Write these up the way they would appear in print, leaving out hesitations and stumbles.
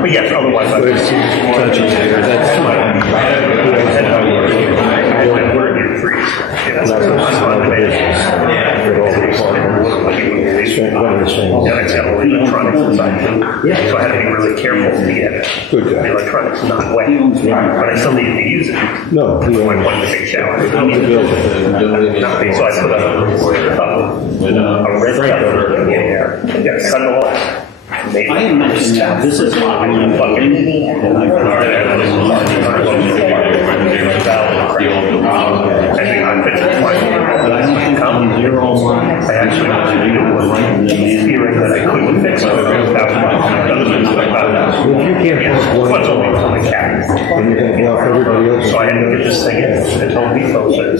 But yes, otherwise I would see touches there. That's fine. So I had to be really careful to get the electronics not wet, but I still needed to use it. No, I wanted to take a shower. So I put a red cover in there. Yeah, cut it off. I imagine that this is what I'm going to fucking meeting and I think I'm fixing it. I actually fearing that I couldn't fix it. If you can't plug one on the cat. and you're going to block everybody else. So I had to get this thing in. I told Depot says,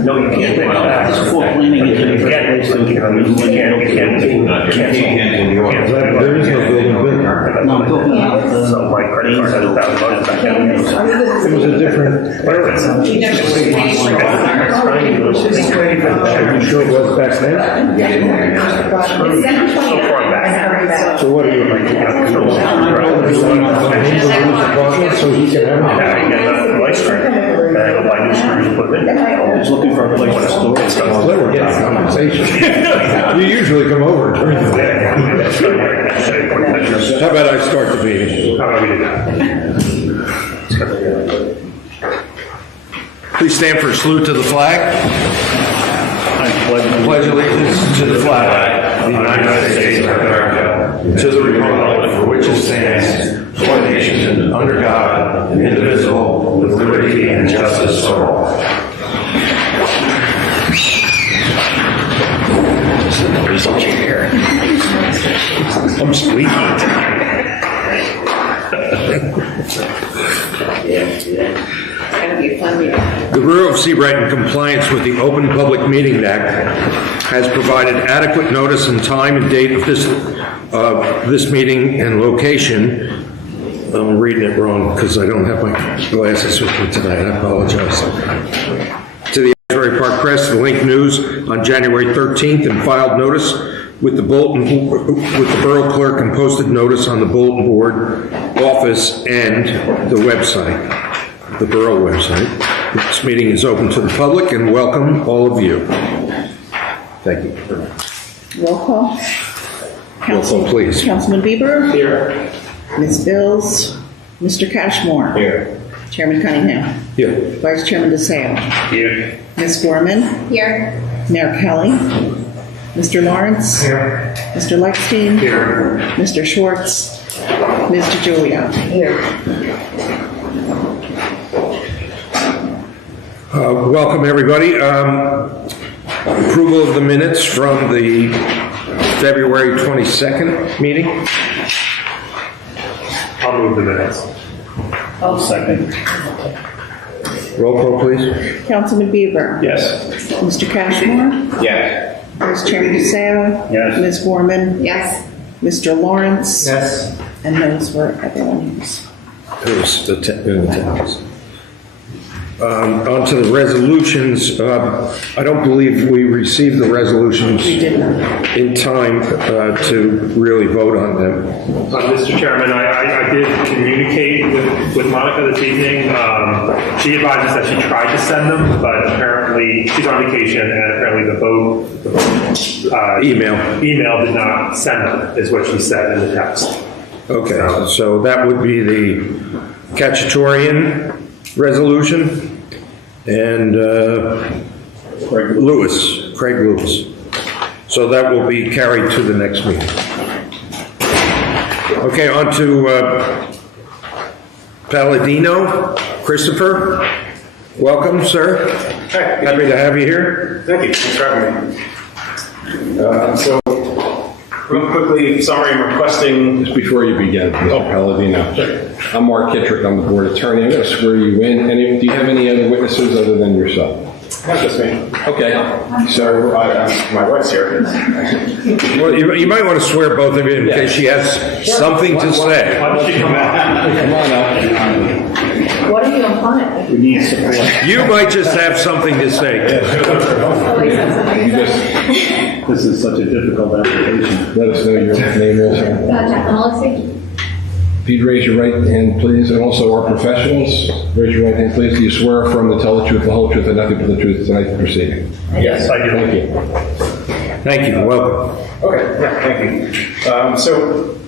no, you can't take it back. before planning it to the You can't There is no building bid. No, I'm talking about So my credit card had $1,000 back then. It was a different. Are you sure it was back then? So far back. So what are you like? So he can have Now you get the light strip, and I go buy new screws, put them in. I was looking for a place to store it. Clever conversation. You usually come over during the day. How about I start the meeting? How about we do that? Please stand for a salute to the flag. I pledge allegiance to the flag of the United States of America, to the republic for which it stands, one nation, under God, indivisible, with liberty and justice for all. There's a chair. I'm squeaky The Bureau of Seabright, in compliance with the Open Public Meeting Act, has provided adequate notice and time and date of this meeting and location. I'm reading it wrong because I don't have my glasses with me tonight. I apologize. To the Asbury Park Press, the Link News on January 13th, and filed notice with the borough clerk and posted notice on the bulletin board, office, and the website, the borough website. This meeting is open to the public, and welcome all of you. Thank you. Roll call. Roll call, please. Councilman Bieber. Here. Ms. Bills. Mr. Cashmore. Here. Chairman Cunningham. Yeah. Vice Chairman DeSale. Here. Ms. Gorman. Here. Mayor Kelly. Mr. Lawrence. Here. Mr. Lechstein. Here. Mr. Schwartz. Ms. DeJulia. Here. Welcome, everybody. Approval of the minutes from the February 22nd meeting. I'll move the minutes. Oh, Second. Roll call, please. Councilman Bieber. Yes. Mr. Cashmore. Yes. Vice Chairman DeSale. Yes. Ms. Gorman. yes. Mr. Lawrence. Yes. And those were everyone who's. Who's the attendance? On to the resolutions. I don't believe we received the resolutions We did not. in time to really vote on them. Mr. Chairman, I did communicate with Monica this evening. She advises that she tried to send them, but apparently she's on vacation, and apparently the vote Email did not send them, is what she said in the text. Okay, so that would be the Cacciatorian resolution and Craig Lewis. So that will be carried to the next meeting. Okay, on to Palladino. Christopher, welcome, sir. Hi. Happy to have you here. Thank you. Thanks for having me. So, real quickly, summary, I'm requesting. Just before you begin, Mr. Palladino, I'm Mark Kittrick, I'm the board attorney. I'm going to swear you in. Do you have any other witnesses other than yourself? Not just me. Okay. So, my wife's here. Well, you might want to swear both of you in case she has something to say. Why don't you come out? Come on up. What are you implying? We need support. You might just have something to say. Always have something to say. This is such a difficult application. Let us know your name also. Jacqueline Alexie. Please raise your right hand, please, and also our professionals. Raise your right hand, please. Do you swear or affirm to tell the truth, the whole truth, and nothing but the truth tonight in proceeding? Yes, I do. Thank you. Thank you, welcome. Okay, yeah, thank you. So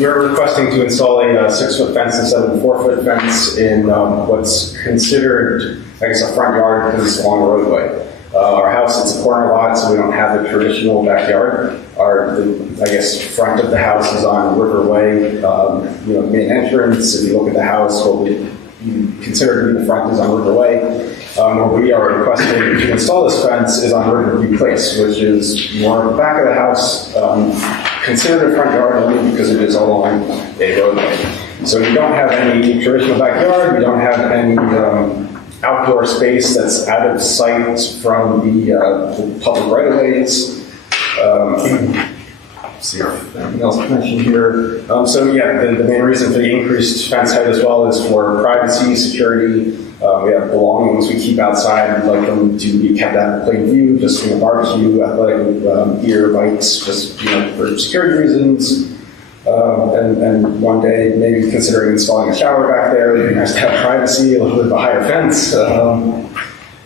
we're requesting to install a 6-foot fence instead of a 4-foot fence in what's considered, I guess, a front yard because it's along the roadway. Our house, it's a corner lot, so we don't have a traditional backyard. Front of the house is on Riverway, main entrance. If you look at the house, what we consider to be the front is on Riverway. Where we are requesting to install this fence is on Riverview Place, which is more at the back of the house, considered a front yard only because it is along a roadway. So we don't have any traditional backyard, we don't have any outdoor space that's out of sight from the public right-of-ways. See if anything else to mention here. The main reason for the increased fence height as well is for privacy, security. We have belongings we keep outside. We'd like them to be kept out of plain view, just from the barbecue, athletic gear, bikes, just for security reasons. And one day, maybe considering installing a shower back there. It'd be nice to have privacy, a little bit of a higher fence.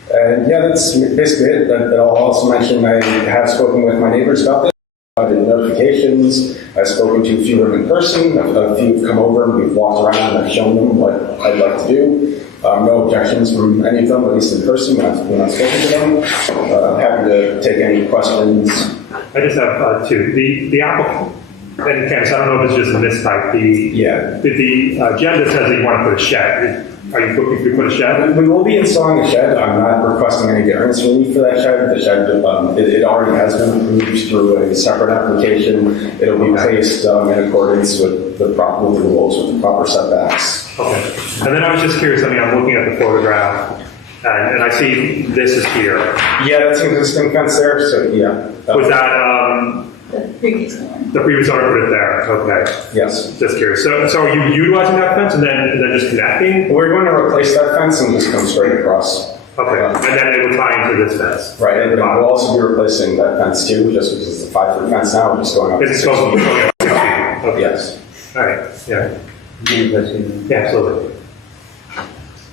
That's basically it. I'll also mention I have spoken with my neighbors about this. The notifications. I've spoken to a few of them in person. A few have come over and we've walked around and I've shown them what I'd like to do. No objections from any of them, at least in person when I've spoken to them. Happy to take any questions. I just have two. The applicant, and Candace, I don't know if it's just a mistype. The agenda says that you want to put a shed. Are you looking to put a shed? We will be installing a shed. I'm not requesting any variance relief for that shed. The shed, it already has been approved through a separate application. It'll be placed in accordance with the rules with the proper setbacks. Okay. And then I was just curious, I'm looking at the photograph, and I see this is here. Yeah, that's an existing fence there, so yeah. Was that The previous one. the previous owner put it there? Okay. Yes. Just curious. So are you utilizing that fence and then just connecting? We're going to replace that fence and just come straight across. Okay. And then it will tie into this fence? Right, and we'll also be replacing that fence too, just because it's a 5-foot fence now, we're just going up. It's supposed to be going up. Okay. Yes. All right. Yeah. Yeah, absolutely.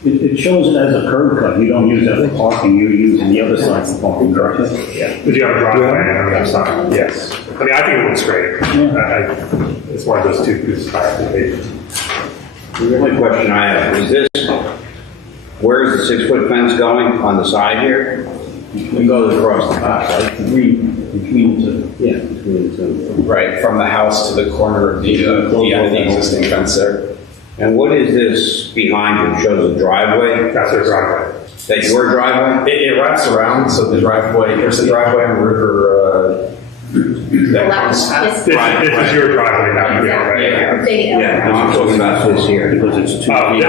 It shows it as a curb cut. You don't use that for parking, you're using the other side for parking, correct? Yeah. Did you have a driveway on the other side? Yes. I think it looks great. It's one of those two pieces of application. The only question I have is this: where is the 6-foot fence going on the side here? It goes across the top, right? Between the two. Right, from the house to the corner of the existing fence there. And what is this behind you? Shows a driveway? That's their driveway. Is that your driveway? It wraps around, so the driveway, there's a driveway on the river. Yes. This is your driveway down here, right? Yeah, no, I'm talking about this here. Because it's too. On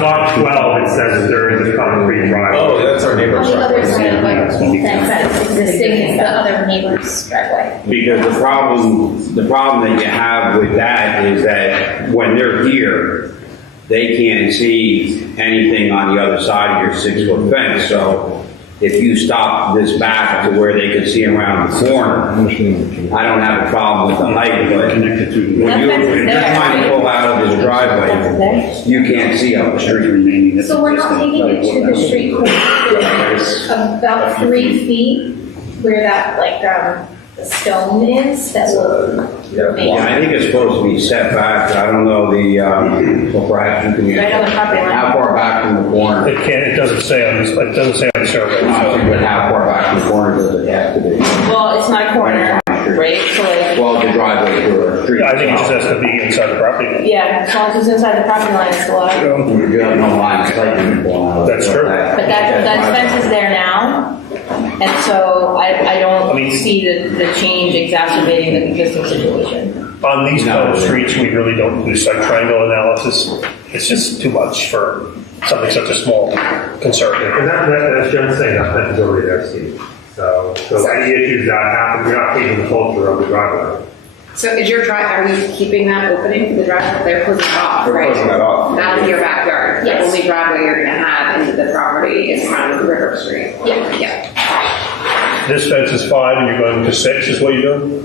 lot 12, it says that there is a concrete driveway. Oh, that's our On neighbor's the other driveway. side of the fence that's existing is the other neighbor's driveway. Because the problem that you have with that is that when they're here, they can't see anything on the other side of your 6-foot fence. So if you stop this back to where they can see around the corner, I don't have a problem with the height, but when you're trying to pull out of this driveway, you can't see up the street. So we're not taking it to the street corner, about 3 feet where that, the stone is, that will Yeah, make I think it's supposed to be set back. I don't know so perhaps you can. Right on the property line. How far back from the corner? It doesn't say on this, it doesn't say on the survey. But how far back from the corner does it have to be? Well, it's not a corner, right? So Well, the driveway to a street. I think it just has to be inside the property. yeah, as long as it's inside the property line, it's allowed. You have no line of sight anymore. That's true. But that fence is there now, and so I don't see the change exacerbating the existing situation. On these kind of streets, we really don't do site triangle analysis. It's just too much for something such a small concern. And that's Jen's saying, that fence is already there, Steve. So any issues that happen, you're not taking the culture of the driveway. So is your drive, are you keeping that opening for the drive? They're closing it off, We're right? closing that off. That'll be your backyard. Yes. The only driveway you're gonna have into the property is around River Street. Yeah. Yeah. This fence is 5 and you're going to 6 is what you're doing?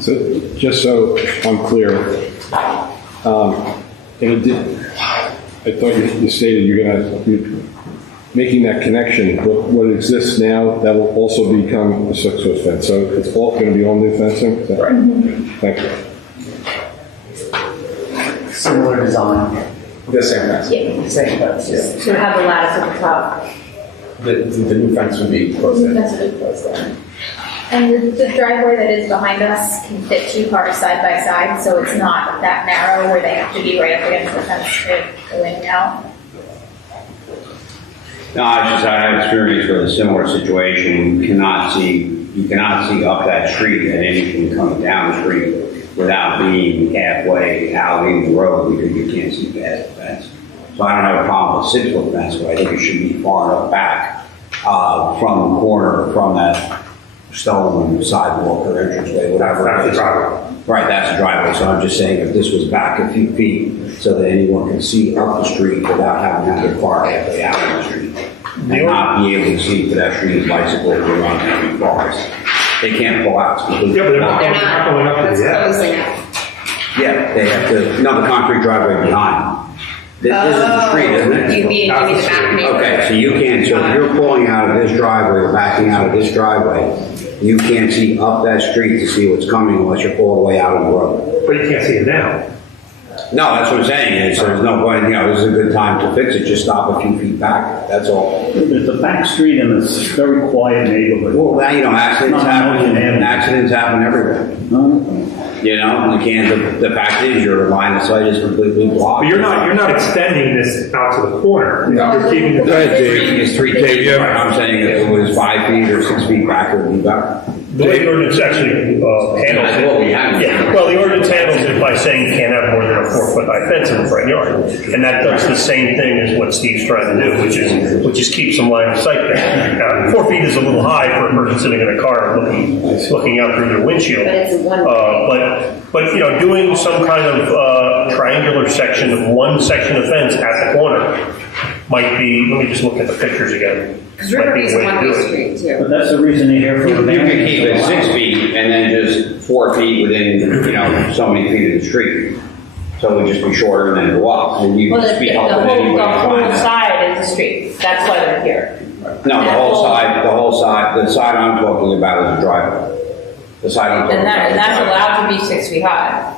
So, just so I'm clear, I thought you stated you're making that connection, what exists now, that will also become a 6-foot fence. So it's all going to be all new fencing? Is that right? Thank you. Similar design. The same fence. Yeah. Same fence, yeah. So have the lattice at the top. The new fence would be closed in. That's what it closed there. And the driveway that is behind us can fit 2 cars side by side, so it's not that narrow where they have to be right up against the fence to go in and out. No, I have experience with a similar situation. You cannot see up that street and anything coming down the street without being halfway out in the road because you can't see past the fence. So I don't have a problem with 6-foot fence, but I think it should be far enough back from the corner, from that stone sidewalk or entranceway, whatever. That's the driveway. Right, that's the driveway. So I'm just saying if this was back a few feet so that anyone can see up the street without having to get far halfway out on the street. And not be able to see pedestrians, bicycles, or run through cars. They can't pull out. Yeah, but they're not They're not. going up to That's the edge. closing it. Yeah, they have to, no, the concrete driveway behind. This is the street, isn't it? You mean the back neighborhood? Okay, so you can't, so if you're pulling out of this driveway or backing out of this driveway, you can't see up that street to see what's coming unless you're all the way out on the road. But you can't see it now. No, that's what I'm saying, is there's no point, this is a good time to fix it, just stop a few feet back, that's all. It's a back street in this very quiet neighborhood. Well, now, accidents Not happen, an open accidents happen everywhere. No? And the fact is, your line of sight is completely blocked. But you're not extending this out to the corner. You're keeping Go ahead, Dave. It's 3 Dave, feet. you have- I'm saying if it was 5 feet or 6 feet back, it would be better. The way the ordinance actually handles That's what we it. have. Yeah, well, the ordinance handles it by saying you can't have more than a 4-foot high fence in the front yard. And that does the same thing as what Steve's trying to do, which is keep some line of sight there. Now, 4 feet is a little high for a person sitting in a car looking out through their windshield. But it's one. But doing some kind of triangular section of one section of fence at the corner might be, let me just look at the pictures again. Because Might River be a is a way to do one-way it. street But too. that's the reason you're here for You the can variance. keep it 6 feet and then just 4 feet within, so many feet of the street. So it would just be shorter and then go up. And you Well, can the speed whole, up with anyone you find. side is the street, that's why they're here. No, the whole side, the side I'm talking about is a driveway. The side I'm talking And about. and that's allowed to be 6 feet high.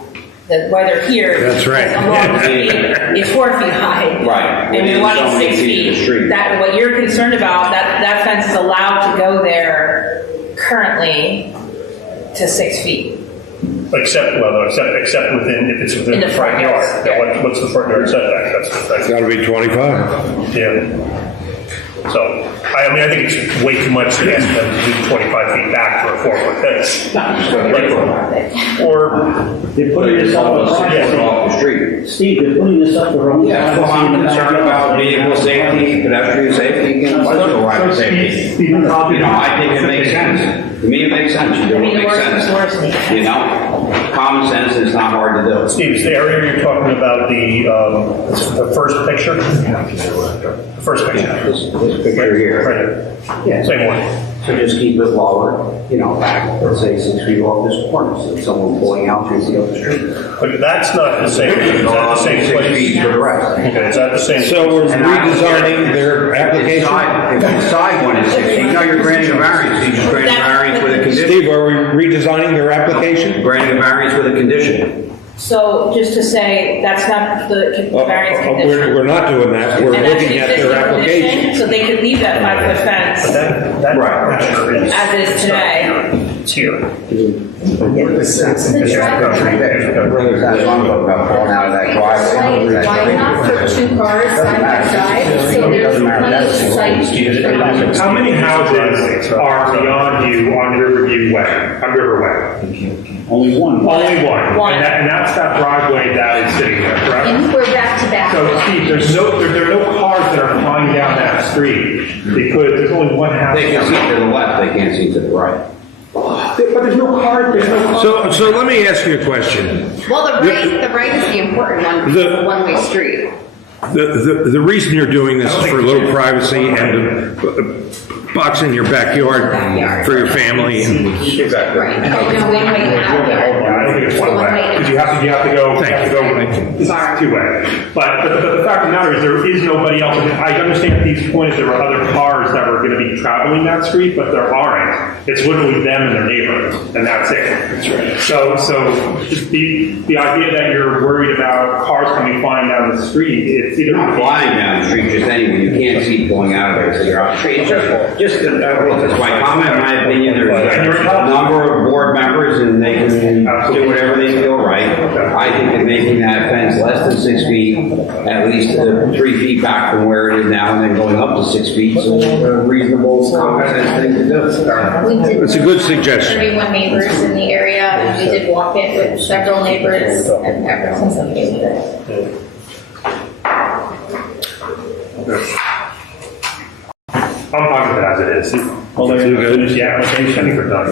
That why they're here. That's right. Along the street is 4 feet high. Right. And you're wanting So many 6 feet of the feet. street. That, what you're concerned about, that fence is allowed to go there currently to 6 feet. Except within, if it's within In the the front front yard. yards, Now, yeah. what's the front yard setback? That's the It's thing. got to be 25. Yeah. So, I think it's way too much to ask them to do 25 feet back for a 4-foot fence. Or, They're putting this up for Get off privacy. the street. Steve, they're putting this up for only Yeah, well, I'm concerned about vehicle safety, pedestrian safety, and bicycle rider safety. You know, I think it makes sense. To me, it makes sense. You do I what mean, the makes worst is sense. worse than that. You know, common sense is not hard to do. Steve, is the area you're talking about the first picture? The first picture. This picture here. Right here. Same one. So just keep it lower, back, let's say 6 feet off this corner, so if someone pulling out can see up the street. But that's not the same, is that the same 6 feet place? to the rest. Okay, is that the same? So we're And I- redesigning their application? If the side one is 6 feet, you're granting a variance, you just granted a variance with a condition. Steve, are we redesigning their application? Granting a variance with a condition. So just to say, that's not the variance condition. We're not doing that. We're And that's looking the at their existing condition, application. So they could leave that 5-foot But fence that Right. picture is. as is today. It's here. The driveway. That's what I'm talking about, pulling out of that driveway. Wide enough for 2 cars side by side, so there's plenty of sight. How many houses are beyond you on Riverview Way, on Riverway? Only one. Only one. One. And that's that driveway that is sitting there, correct? And we're back to back. So Steve, there are no cars that are flying down that street because there's only one house. They can see to the left, they can't see to the right. But there's no car, there's no car. So let me ask you a question. Well, the right is the important one, because it's a one-way street. The reason you're doing this is for a little privacy and a box in your backyard for your family. Exactly. Right. Oh, no, we don't make it out there. I don't think it's one way, because you have to go, it's two-way. But the fact of the matter is, there is nobody else. I understand at these points, there were other cars that were gonna be traveling that street, but there aren't. It's literally them and their neighbor, and that's it. That's right. So the idea that you're worried about cars coming flying down the street, it's either. Not flying down the street, just anyway, you can't see going out of there, so you're off. Just my comment, my opinion, there's a number of board members, and they can do whatever they feel right. I think that making that fence less than 6 feet, at least 3 feet back from where it is now, and then going up to 6 feet, is a reasonable, common sense thing to do. We did It's a good suggestion. 31 neighbors in the area, and we did walk it with several neighbors, and everyone's okay with it. I'm fine with it as it is. Well, they're Too good. finish the application. I think we're done.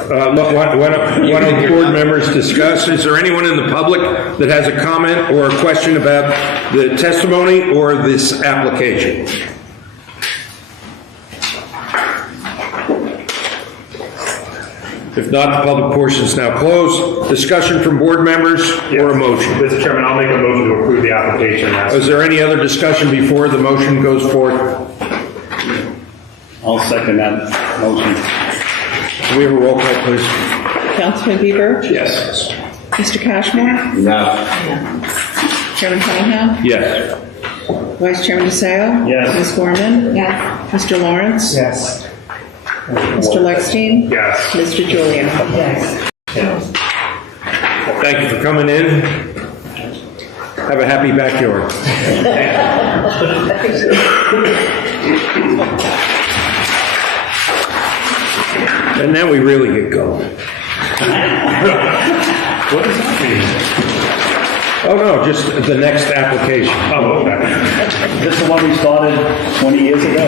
Why don't board members discuss? Is there anyone in the public that has a comment or a question about the testimony or this application? If not, the public portion is now closed. Discussion from board members or a motion? Mr. Chairman, I'll make a motion to approve the application. Is there any other discussion before the motion goes forth? I'll second that motion. Can we have a roll call, please? Councilman Bieber? Yes. Mr. Cashmore? No. Chairman Cunningham? Yes. Vice Chairman DeSalle? Yes. Ms. Gorman? Yes. Mr. Lawrence? Yes. Mr. Lexstein? Yes. Mr. Julian? Thank you for coming in. Have a happy backyard. And now we really get going. What does that mean? Oh, no, just the next application. Oh, okay. This is the one we started 20 years ago.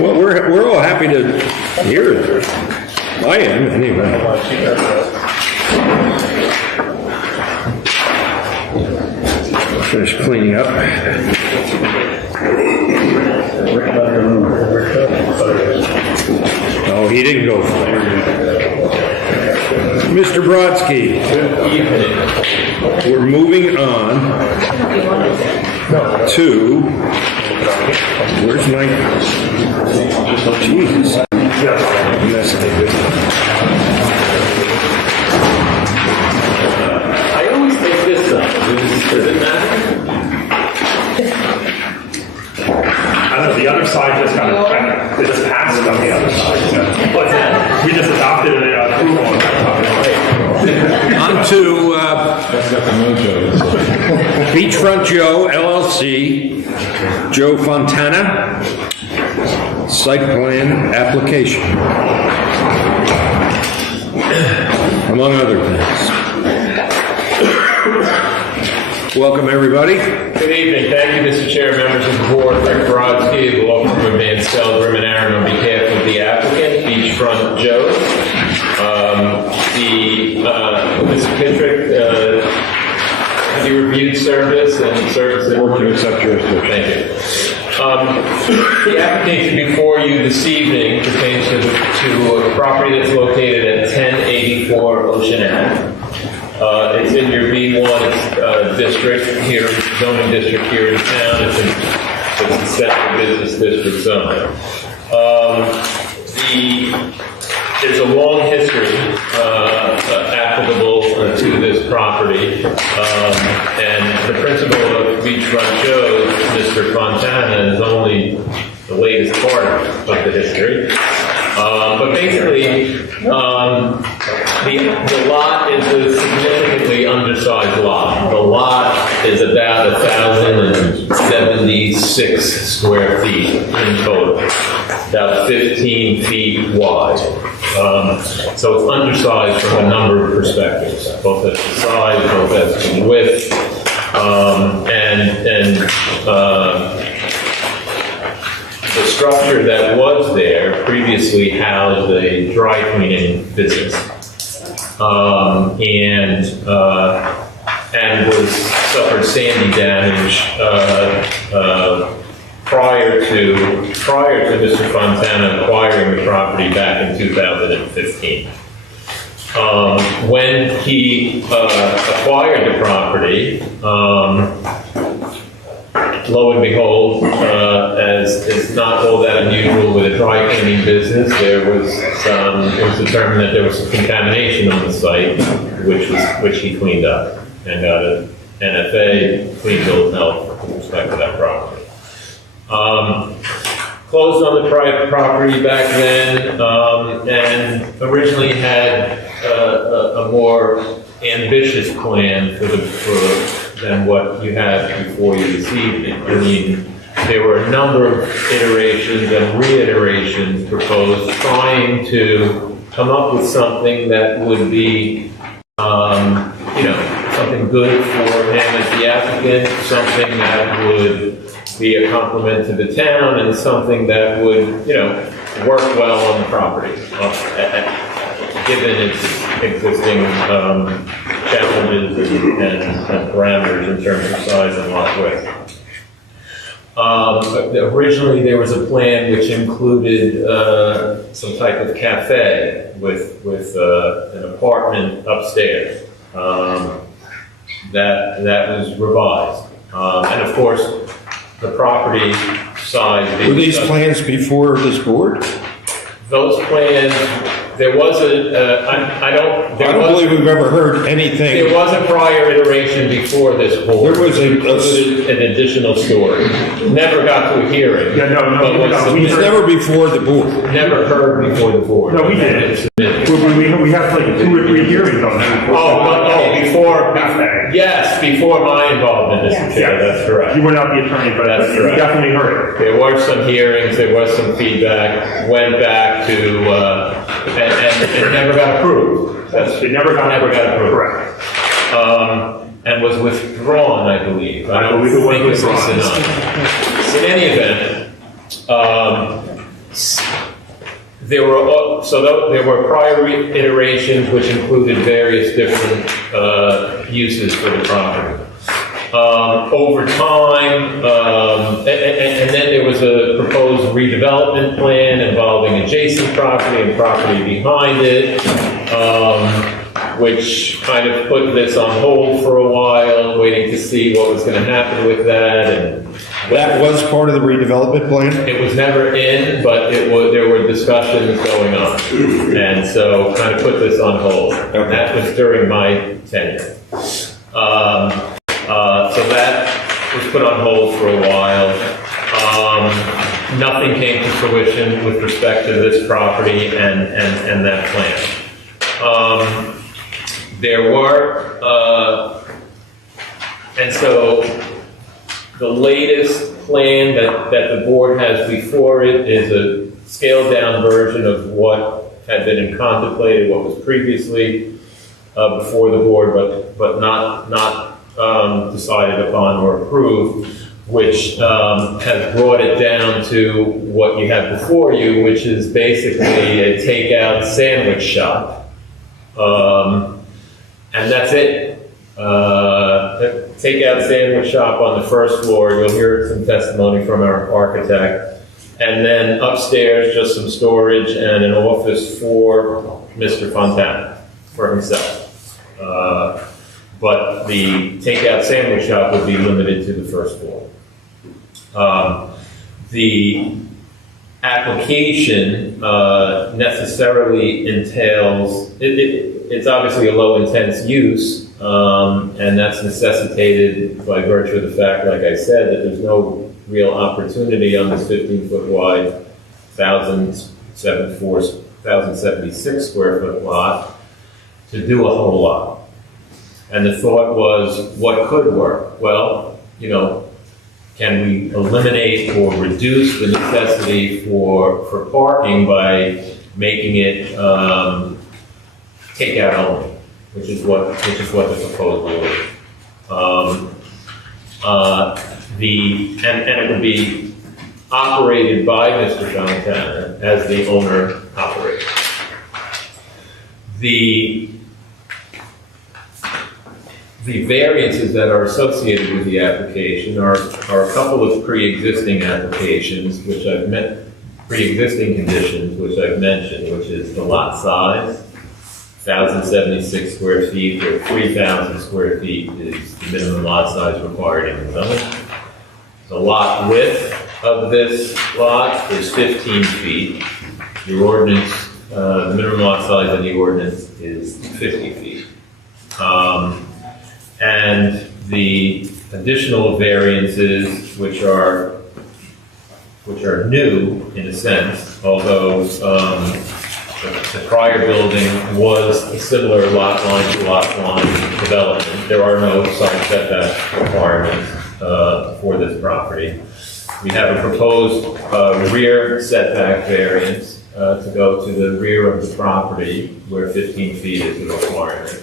Well, we're all happy to hear it. I am, anyway. Finish cleaning up. Oh, he didn't go for it. Mr. Brodsky, we're moving on to, where's my, Jesus. Messing with it. I always take this up. Does it matter? I don't know, the other side just got, it just passed on the other side. What's that? We just adopted an approval on that. On to That's got the mojo. Beachfront Joe LLC, Joe Fontana, site plan application, among other things. Welcome, everybody. Good evening. Thank you, Mr. Chair, members of the board. Rick Brodsky, the law firm of Mansell, Grimm and Aaron, on behalf of the applicant, Beachfront Joe. Ms. Kittrick, have you reviewed service and service? Board to accept jurisdiction. Thank you. The application before you this evening pertains to a property that's located at 1084 Ocean Ave. It's in your B1 district here, zoning district here in town. It's a central business district zone. There's a long history applicable to this property, and the principal of Beachfront Joe, Mr. Fontana, is only the latest part of the history. But basically, the lot is a significantly undersized lot. The lot is about 1,076 square feet in total, about 15 feet wide. So it's undersized from a number of perspectives, both as to size, both as to width, and the structure that was there previously housed a dry cleaning business. And was suffered sandy damage prior to Mr. Fontana acquiring the property back in 2015. When he acquired the property, lo and behold, as is not all that unusual with a dry cleaning business, it was determined that there was some contamination on the site, which he cleaned up and got an NFA, clean bill of health with respect to that property. Closed on the private property back then, and originally had a more ambitious plan than what you have before you this evening. I mean, there were a number of iterations and reiterations proposed, trying to come up with something that would be, something good for him as the applicant, something that would be a compliment to the town, and something that would, work well on the property, given its existing challenges and parameters in terms of size and lot width. Originally, there was a plan which included some type of cafe with an apartment upstairs. That was revised, and of course, the property size. Were these plans before this board? Those plans. There was I don't believe we've ever heard anything. There was a prior iteration before this board. There was an additional story. Never got to a hearing. Yeah, no. It was never before the board. Never heard before the board. No, we did. We had like 2 or 3 hearings on that. Before. Yes, before my involvement, Mr. Chair. That's correct. You were not the attorney, but that's we definitely heard it. There were some hearings. There was some feedback. Went back to. And it never got approved. It never got approved. Correct. And was withdrawn, I believe. I don't believe it was think withdrawn. In any event, there were prior iterations which included various different uses for the property. Over time, and then there was a proposed redevelopment plan involving adjacent property and property behind it, which kind of put this on hold for a while, waiting to see what was going to happen with that. And that was part of the redevelopment plan? It was never in, but there were discussions going on. And so kind of put this on hold. And that was during my tenure. So that was put on hold for a while. Nothing came to fruition with respect to this property and that plan. There were, and so the latest plan that the board has before it is a scaled down version of what had been contemplated, what was previously before the board, but not decided upon or approved, which has brought it down to what you have before you, which is basically a takeout sandwich shop. And that's it. Takeout sandwich shop on the first floor. You'll hear some testimony from our architect. And then upstairs, just some storage and an office for Mr. Fontana, for himself. But the takeout sandwich shop would be limited to the first floor. The application necessarily entails, it's obviously a low intense use, and that's necessitated by virtue of the fact, like I said, that there's no real opportunity on this 15-foot wide, 1,076 square foot lot to do a whole lot. And the thought was, what could work? Well, can we eliminate or reduce the necessity for parking by making it takeout only, which is what the proposal is. And it would be operated by Mr. Fontana as the owner operator. The variances that are associated with the application are a couple of pre-existing applications, which I've met, pre-existing conditions, which I've mentioned, which is the lot size, 1,076 square feet, or 3,000 square feet is the minimum lot size required in the zone. The lot width of this lot is 15 feet. Your ordinance, the minimum lot size in the ordinance is 50 feet. And the additional variances, which are new in a sense, although the prior building was a similar lot line to lot line development. There are no side setback requirements for this property. We have a proposed rear setback variance to go to the rear of the property where 15 feet is the requirement.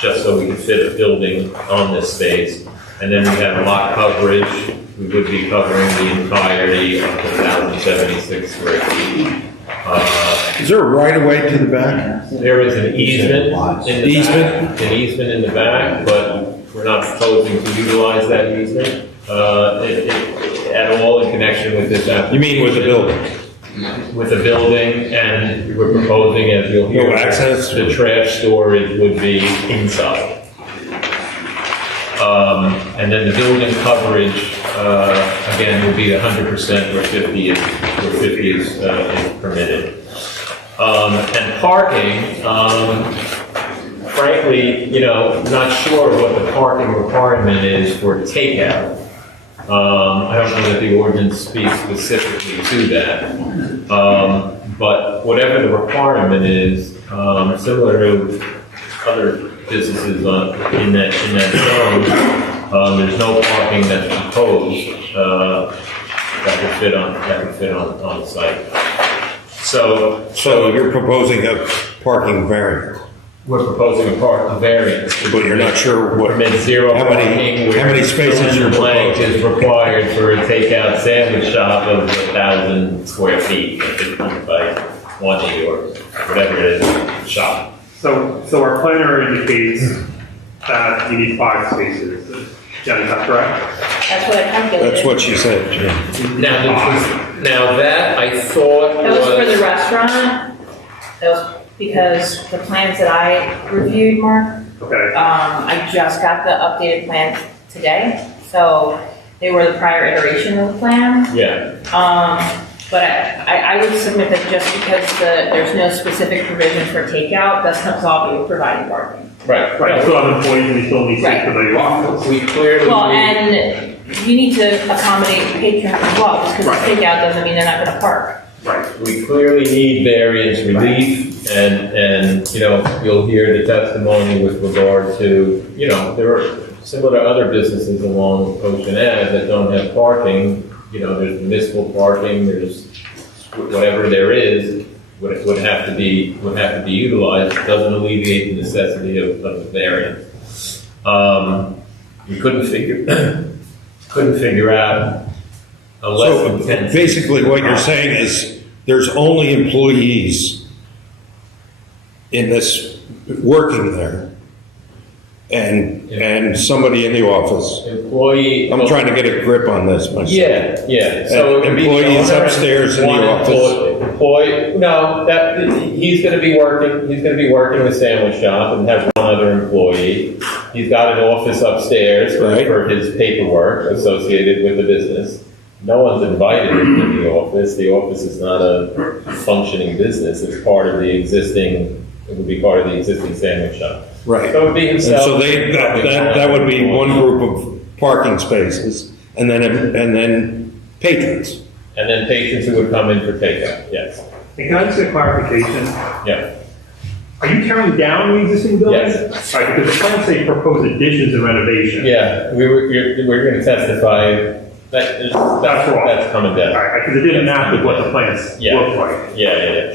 Just so we can fit a building on this space. And then we have lot coverage. We would be covering the entirety of the 1,076 square feet. Is there a right-of-way to the back? There is an easement in the back. An easement in the back, but we're not proposing to utilize that easement at all in connection with this application. You mean with the building? With the building, and we're proposing, as you'll hear, no access? The trash storage would be inside. And then the building coverage, again, will be 100% where 50 is permitted. And parking, frankly, not sure what the parking requirement is for takeout. I don't know that the ordinance speaks specifically to that. But whatever the requirement is, similar to other businesses in that zone, there's no parking that's proposed that could fit on the site. So you're proposing a parking variance? We're proposing a variance. But you're not sure what, permit zero how many spaces you're blank proposing? is required for a takeout sandwich shop of 1,000 square feet, 50 by 20 or whatever it is, shop. So our planner indicates that you need 5 spaces. Jen, is that correct? That's what I calculated. That's what she said, Jim. Now that I thought That was for the restaurant. That was because the plans that I reviewed, Mark, Okay. I just got the updated plans today. So they were the prior iteration of the plan. Yeah. But I would submit that just because there's no specific provision for takeout doesn't absolve you of providing parking. Right. Right, you still have employees and you still need space for the office. We clearly Well, need- and you need to accommodate patrons as well, just because Right. it's takeout doesn't mean they're not gonna park. Right. We clearly need variance relief, and you'll hear the testimony with regard to, there are similar to other businesses along Ocean Ave that don't have parking. There's municipal parking, there's whatever there is would have to be utilized. It doesn't alleviate the necessity of the variance. We couldn't figure out a less So than 10. basically what you're saying is there's only employees in this, working there, and somebody in the office. Employee. I'm trying to get a grip on this myself. Yeah. So it would be the employees owner and upstairs in the one office. Employee, no, he's going to be working. He's going to be working in the sandwich shop and have one other employee. He's got an office upstairs for his paperwork associated with the business. No one's invited into the office. The office is not a functioning business. It's part of the existing. It would be part of the existing sandwich shop. Right. So it would be And himself. so that would be one group of parking spaces, and then patrons. And then patrons who would come in for takeout. Yes. And can I just get clarification? Yeah. Are you tearing down the existing building? Yes. All right, because the plans say proposed additions and renovation. Yeah. We're going to testify. That's wrong. That's coming down. All right, because it didn't match with what the plans look like. Yeah.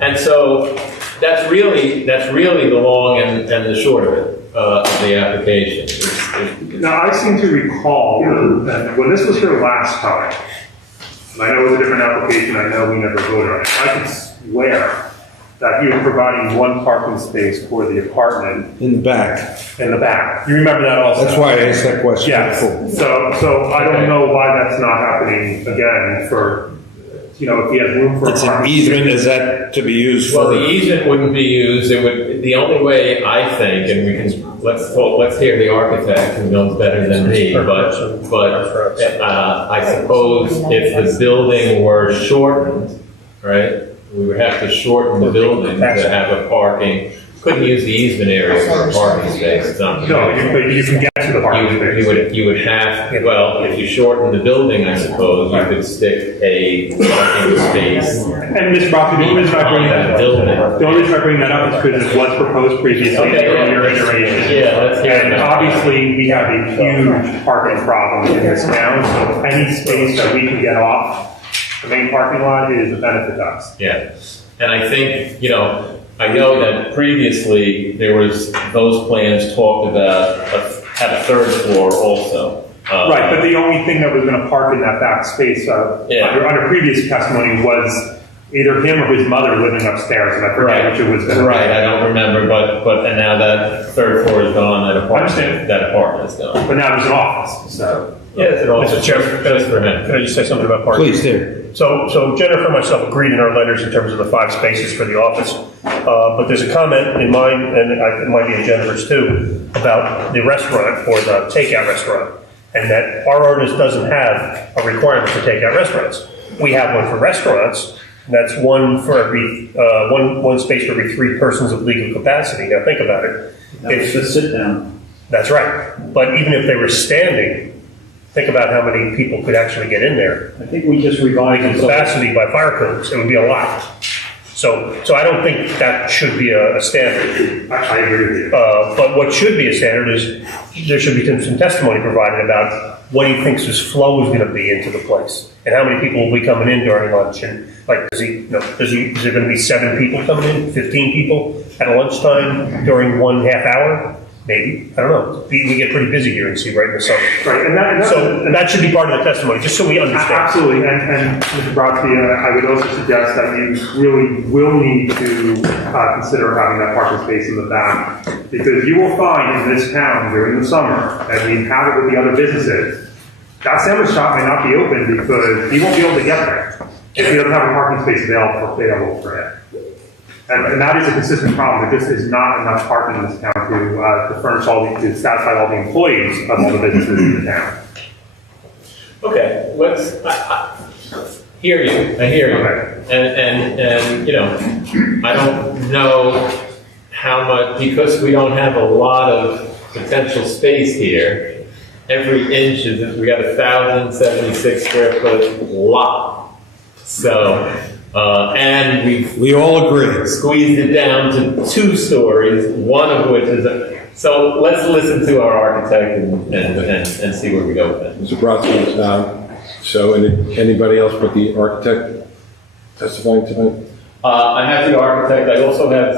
And so that's really the long and the short of it. of the application. It's- Now, I seem to recall that when this was here last time, and I know it was a different application, I know we never voted on it, I could swear that he was providing one parking space for the apartment In the back. in the back. You remember that also? That's why I asked that question Yes, before. so I don't know why that's not happening again for, if he has room for a It's an parking. easement, is that to be used Well, for? the easement wouldn't be used, it would, the only way I think, and we can, let's hear the architect who knows better than me, but I suppose if the building were shortened, right, we would have to shorten the building to have a parking, couldn't use the easement area for a parking space. It's not- No, but you can get to the parking space. You would have, well, if you shorten the building, I suppose, you could stick a parking space. And Mr. Brodsky, the only reason I bring that Building. the only reason I bring that up is because it was proposed previously in Okay, earlier iterations. Yeah, let's hear And it. obviously, we have a huge parking problem in this town, so any space that we can get off the main parking lot is a benefit to us. Yeah, and I think, I know that previously there was, those plans talked about, had a third floor also. Right, but the only thing that was gonna park in that back space, Yeah. under previous testimony was either him or his mother living upstairs, and I forget which it was gonna be. Right, I don't remember, but, and now that third floor is gone, understand. that apartment is gone. But now there's an office, so. Yes, it also, Mr. Chairman, just for him. Can I just say something about parking? Please do. So Jennifer and myself agreed in our letters in terms of the 5 spaces for the office. But there's a comment in mine, and it might be in Jennifer's too, about the restaurant or the takeout restaurant. And that our ordinance doesn't have a requirement for takeout restaurants. We have one for restaurants, and that's one for every, one space for every 3 persons of legal capacity. Now think about it. It's a sit down. That's right. But even if they were standing, think about how many people could actually get in there. I think we just revised it. Capacity by fire codes, it would be a lot. So I don't think that should be a standard. I agree with you. But what should be a standard is there should be some testimony provided about what he thinks his flow is going to be into the place and how many people will be coming in during lunch. And like, is there going to be 7 people coming in, 15 people at lunchtime during 1/2 hour? Maybe, I don't know. We get pretty busy here in Seabright in the summer. Right, And that should be part of the testimony, just so we understand. Absolutely, and Mr. Brodsky, I would also suggest that you really will need to consider having that parking space in the back, because you will find in this town during the summer, and we have it with the other businesses, that sandwich shop may not be open because he won't be able to get there if he doesn't have a parking space available for him. And that is a consistent problem. There just is not enough parking in this town to furnish to satisfy all the employees of all the businesses in the town. Okay, I hear you, Okay. And I don't know how much, because we don't have a lot of potential space here, every inch is, we got 1,076 square foot lot. So, and We all agree. squeezed it down to 2 stories, one of which is, so let's listen to our architect and see where we go with it. Mr. Brodsky, so anybody else but the architect testifying tonight? I have the architect, I also have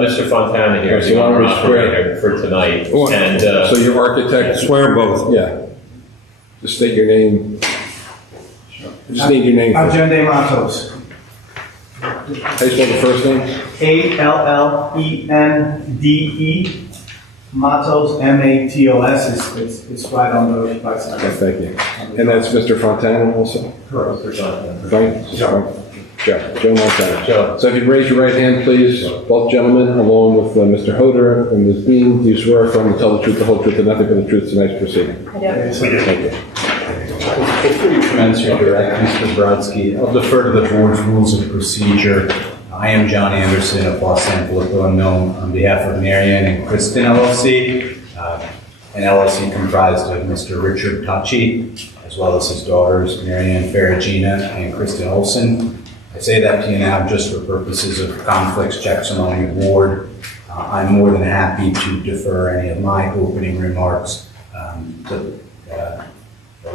Mr. Fontana here, So the why don't owner we swear? operator for tonight. And, So your architect, Swear 'em both. yeah, just state your name. Just state your name. first. Allende Matos. How do you spell the first name? Allende. Matos, Matos. It's right on the right Okay, side. thank you. And that's Mr. Fontana also? Mr. Fontana. Frank? Joe Montana. Joe. So if you'd raise your right hand, please, both gentlemen, along with Mr. Hoder and Ms. Bean, do you swear affirm to tell the truth, the whole truth, and nothing but the truth tonight's proceeding? I do. Thank you. Before you commence your direct, Mr. Brodsky, I'll defer to the board's rules of procedure. I am John Anderson of Los Angeles, Illinois, on behalf of Marianne and Kristen LLC, an LLC comprised of Mr. Richard Tachi, as well as his daughters, Marianne Faragina and Kristen Olson. I say that to you now just for purposes of conflicts checks among the board. I'm more than happy to defer any of my opening remarks to a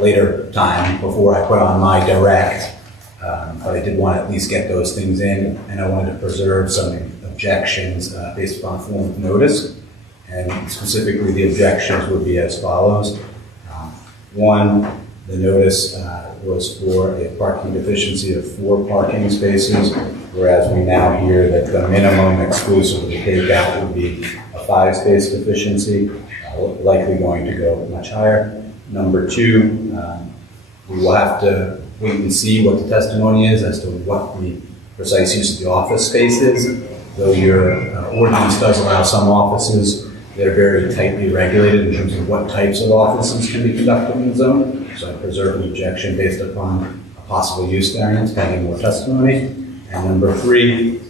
later time before I put on my direct. But I did want to at least get those things in, and I wanted to preserve some objections based upon form of notice. And specifically, the objections would be as follows. One, the notice was for a parking deficiency of 4 parking spaces, whereas we now hear that the minimum exclusive of the takeout would be a 5-space deficiency, likely going to go much higher. Number 2, we will have to wait and see what the testimony is as to what the precise use of the office space is. Though your ordinance does allow some offices that are very tightly regulated in terms of what types of offices can be conducted in the zone. So I preserve an objection based upon a possible use variance pending more testimony. And number 3,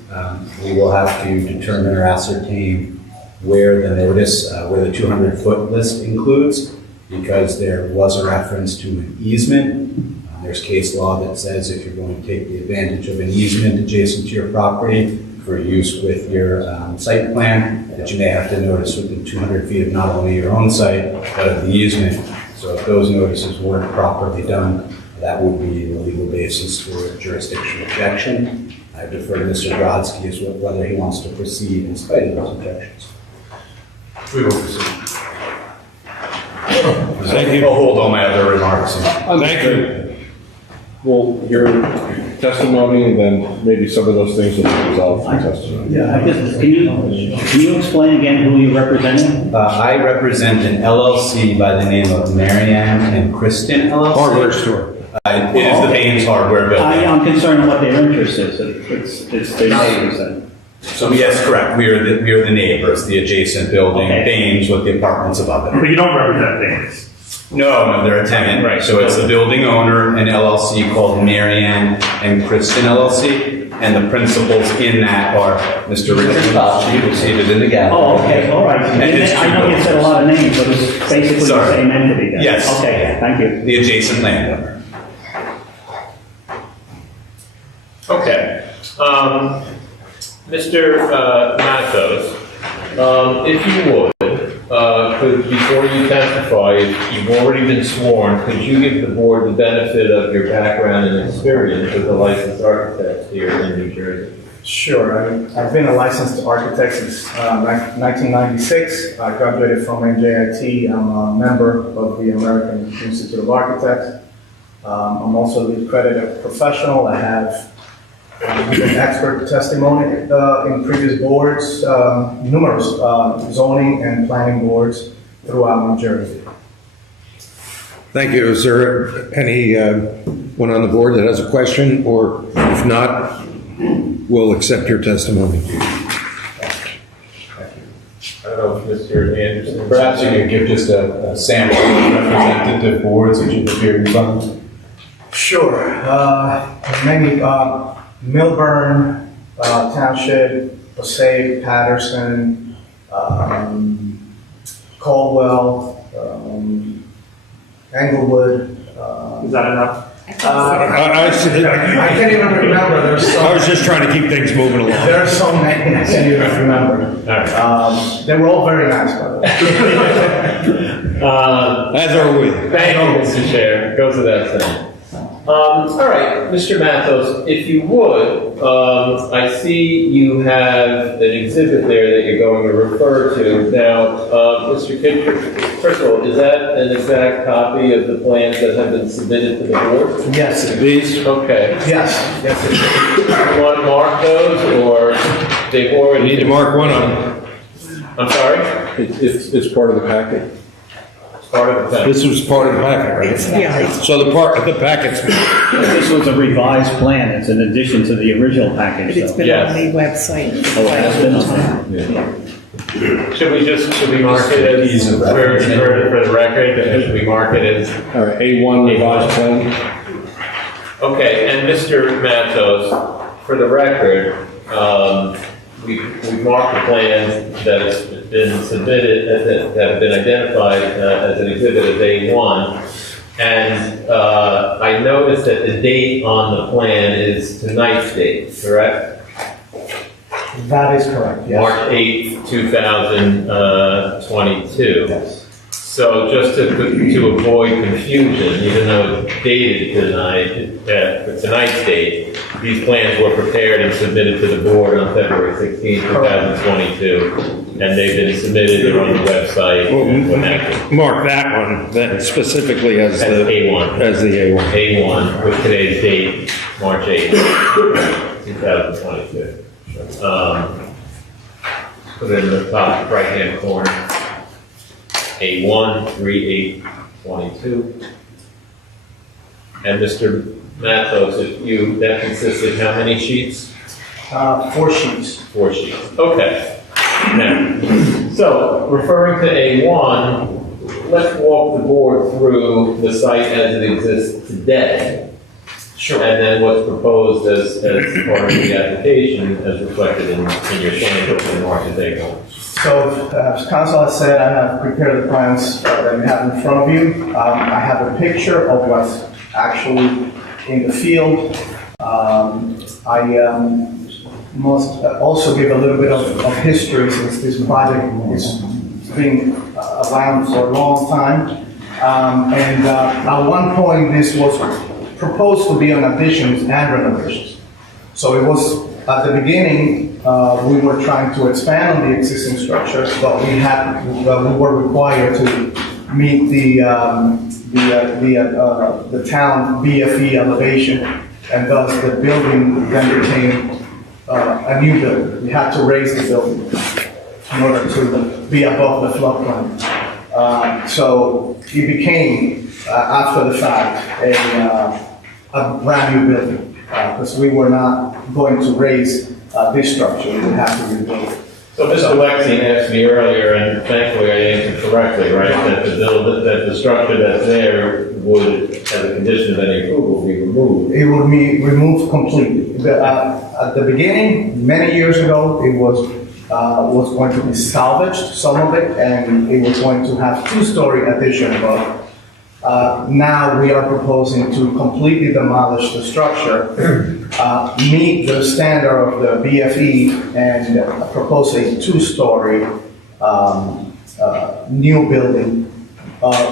we will have to determine or ascertain where the notice, where the 200-foot list includes, because there was a reference to an easement. There's case law that says if you're going to take the advantage of an easement adjacent to your property for use with your site plan, that you may have to notice within 200 feet of not only your own site, but of the easement. So if those notices weren't properly done, that would be the legal basis for a jurisdictional objection. I defer to Mr. Brodsky as to whether he wants to proceed in spite of those objections. We will proceed. Thank you. I'll hold all my other remarks. Thank you. Well, your testimony, and then maybe some of those things will be resolved from testimony. Yeah, I guess, can you explain again who you're representing? I represent an LLC by the name of Marianne and Kristen LLC. Hardware store. It is the Baines Hardware Building. I'm concerned what their interest is. It's their neighbors then. So yes, correct. We are the neighbors, the adjacent building, Okay. Baines with the apartments above it. But you don't represent Baines. No, they're a tenant. Right. So it's the building owner, an LLC called Marianne and Kristen LLC, and the principals in that are Mr. Richard Boschi, who's seated in the gallery. Oh, okay, all right. And his I know you said a lot of names, but it's basically the Sorry. same entity then. Yes. Okay, thank you. The adjacent landowner. Okay. Mr. Matos, if you would, could, before you testify, if you've already been sworn, could you give the board the benefit of your background and experience as a licensed architect here in New Jersey? Sure. I've been a licensed architect since 1996. I graduated from NJIT. I'm a member of the American Institute of Architects. I'm also the accredited professional. I have an expert testimony in previous boards, numerous zoning and planning boards throughout New Jersey. Thank you. Is there anyone on the board that has a question, or if not, we'll accept your testimony. I don't know if Mr. Anderson. Perhaps you could give just a sample of representative boards that you've appeared in front of. Sure. Many Milburn Township, Passaic, Patterson, Caldwell, Englewood. Is that enough? I can't even remember. There's so I was just trying to keep things moving along. There are so many I can't even remember. They were all very nice, by the way. As are we. Thank you, Mr. Chair. Goes without saying. All right, Mr. Matos, if you would, I see you have an exhibit there that you're going to refer to. Now, Mr. Kitcher, first of all, is that an exact copy of the plans that have been submitted to the board? Yes. These? Okay. Yes. Yes. You want to mark those, or they've already... Need to mark one of them. I'm sorry? It's part of the packet. Part of the packet. This was part of the packet, right? Yeah. So the part of the packet's... This was a revised plan. It's in addition to the original package. It's So. been Yes. on the website. Oh, it has been on there. Should we mark it as, for the record, should we mark it as... All right, A1 revised plan. Okay, and Mr. Matos, for the record, we marked the plans that have been submitted, that have been identified as an exhibit of A1. And I noticed that the date on the plan is tonight's date, correct? That is correct, yes. March 8th, 2022. Yes. So just to avoid confusion, even though it's dated tonight, for tonight's date, these plans were prepared and submitted to the board on February 16th, 2022. and they've been submitted, they're on the website, and what have you. Mark that one, that specifically as As the A1. As the A1. A1 with today's date, March 8th, 2022. Put it in the top right-hand corner. A1, 3822. And Mr. Mathos, that consists of how many sheets? 4 sheets. 4 sheets. Okay. Now, so referring to A1, let's walk the board through the site as it exists today. Sure. And then what's proposed as part of the application as reflected in your plan in March of A1. So, as council has said, I have prepared the plans that you have in front of you. I have a picture of what's actually in the field. I must also give a little bit of history since this project has been around for a long time. At one point, this was proposed to be an additions and renovations. So it was, at the beginning, we were trying to expand on the existing structure, but we were required to meet the town BFE elevation, and thus the building then became a new building. We had to raise the building in order to be above the floodplain. So it became, after the fact, a brand new building, because we were not going to raise this structure, we would have to rebuild it. So Mr. Lexi asked me earlier, and thankfully I answered correctly, right, that the structure that's there would, as a condition of any approval, be removed. It would be removed completely. At the beginning, many years ago, it was going to be salvaged, some of it, and it was going to have 2-story addition above. Now we are proposing to completely demolish the structure, meet the standard of the BFE, and propose a 2-story new building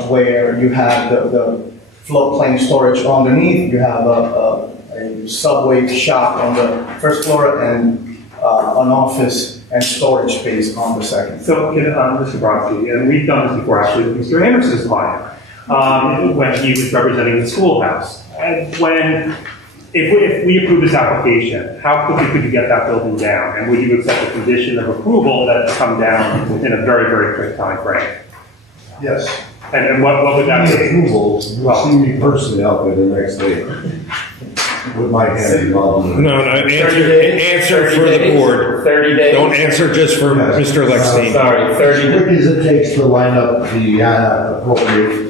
where you have the floodplain storage underneath, you have a subway shop on the first floor, and an office and storage space on the second. So, Mr. Brodsky, and we've done this before actually with Mr. Anderson's client, when he was representing the schoolhouse. And if we approve this application, how quickly could you get that building down? And would you accept a condition of approval that it's come down in a very, very quick time frame? Yes. And what would that be? Approval, you'll see me personally out there the next day with my hand involved. No, answer for the board. 30 days? Don't answer just for Mr. Lexstein. Sorry, 30 As quick as it takes to line up the appropriate.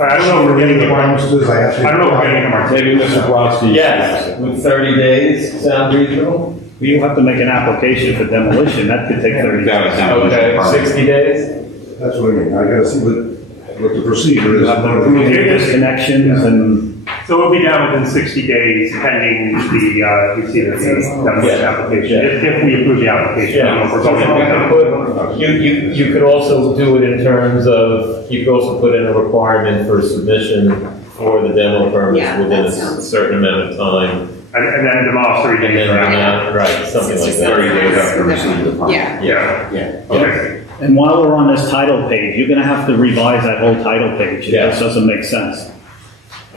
I don't know if we're getting the I don't know if we're getting maybe Mr. Brodsky. Yes, would 30 days sound reasonable? You have to make an application for demolition, that could take 30 days. Okay, 60 days? That's what I mean, I gotta see what the procedure is. Connections and. So we'll be down within 60 days pending the receipt of the demolition application, if we approve the application. You could also do it in terms of, you could also put in a requirement for submission for the demo permits within a certain amount of time. And then demolish 3 days. Right, something like that. 30 days after receipt of the permit. Yeah. Okay. And while we're on this title page, you're gonna have to revise that whole title page. It just doesn't make sense.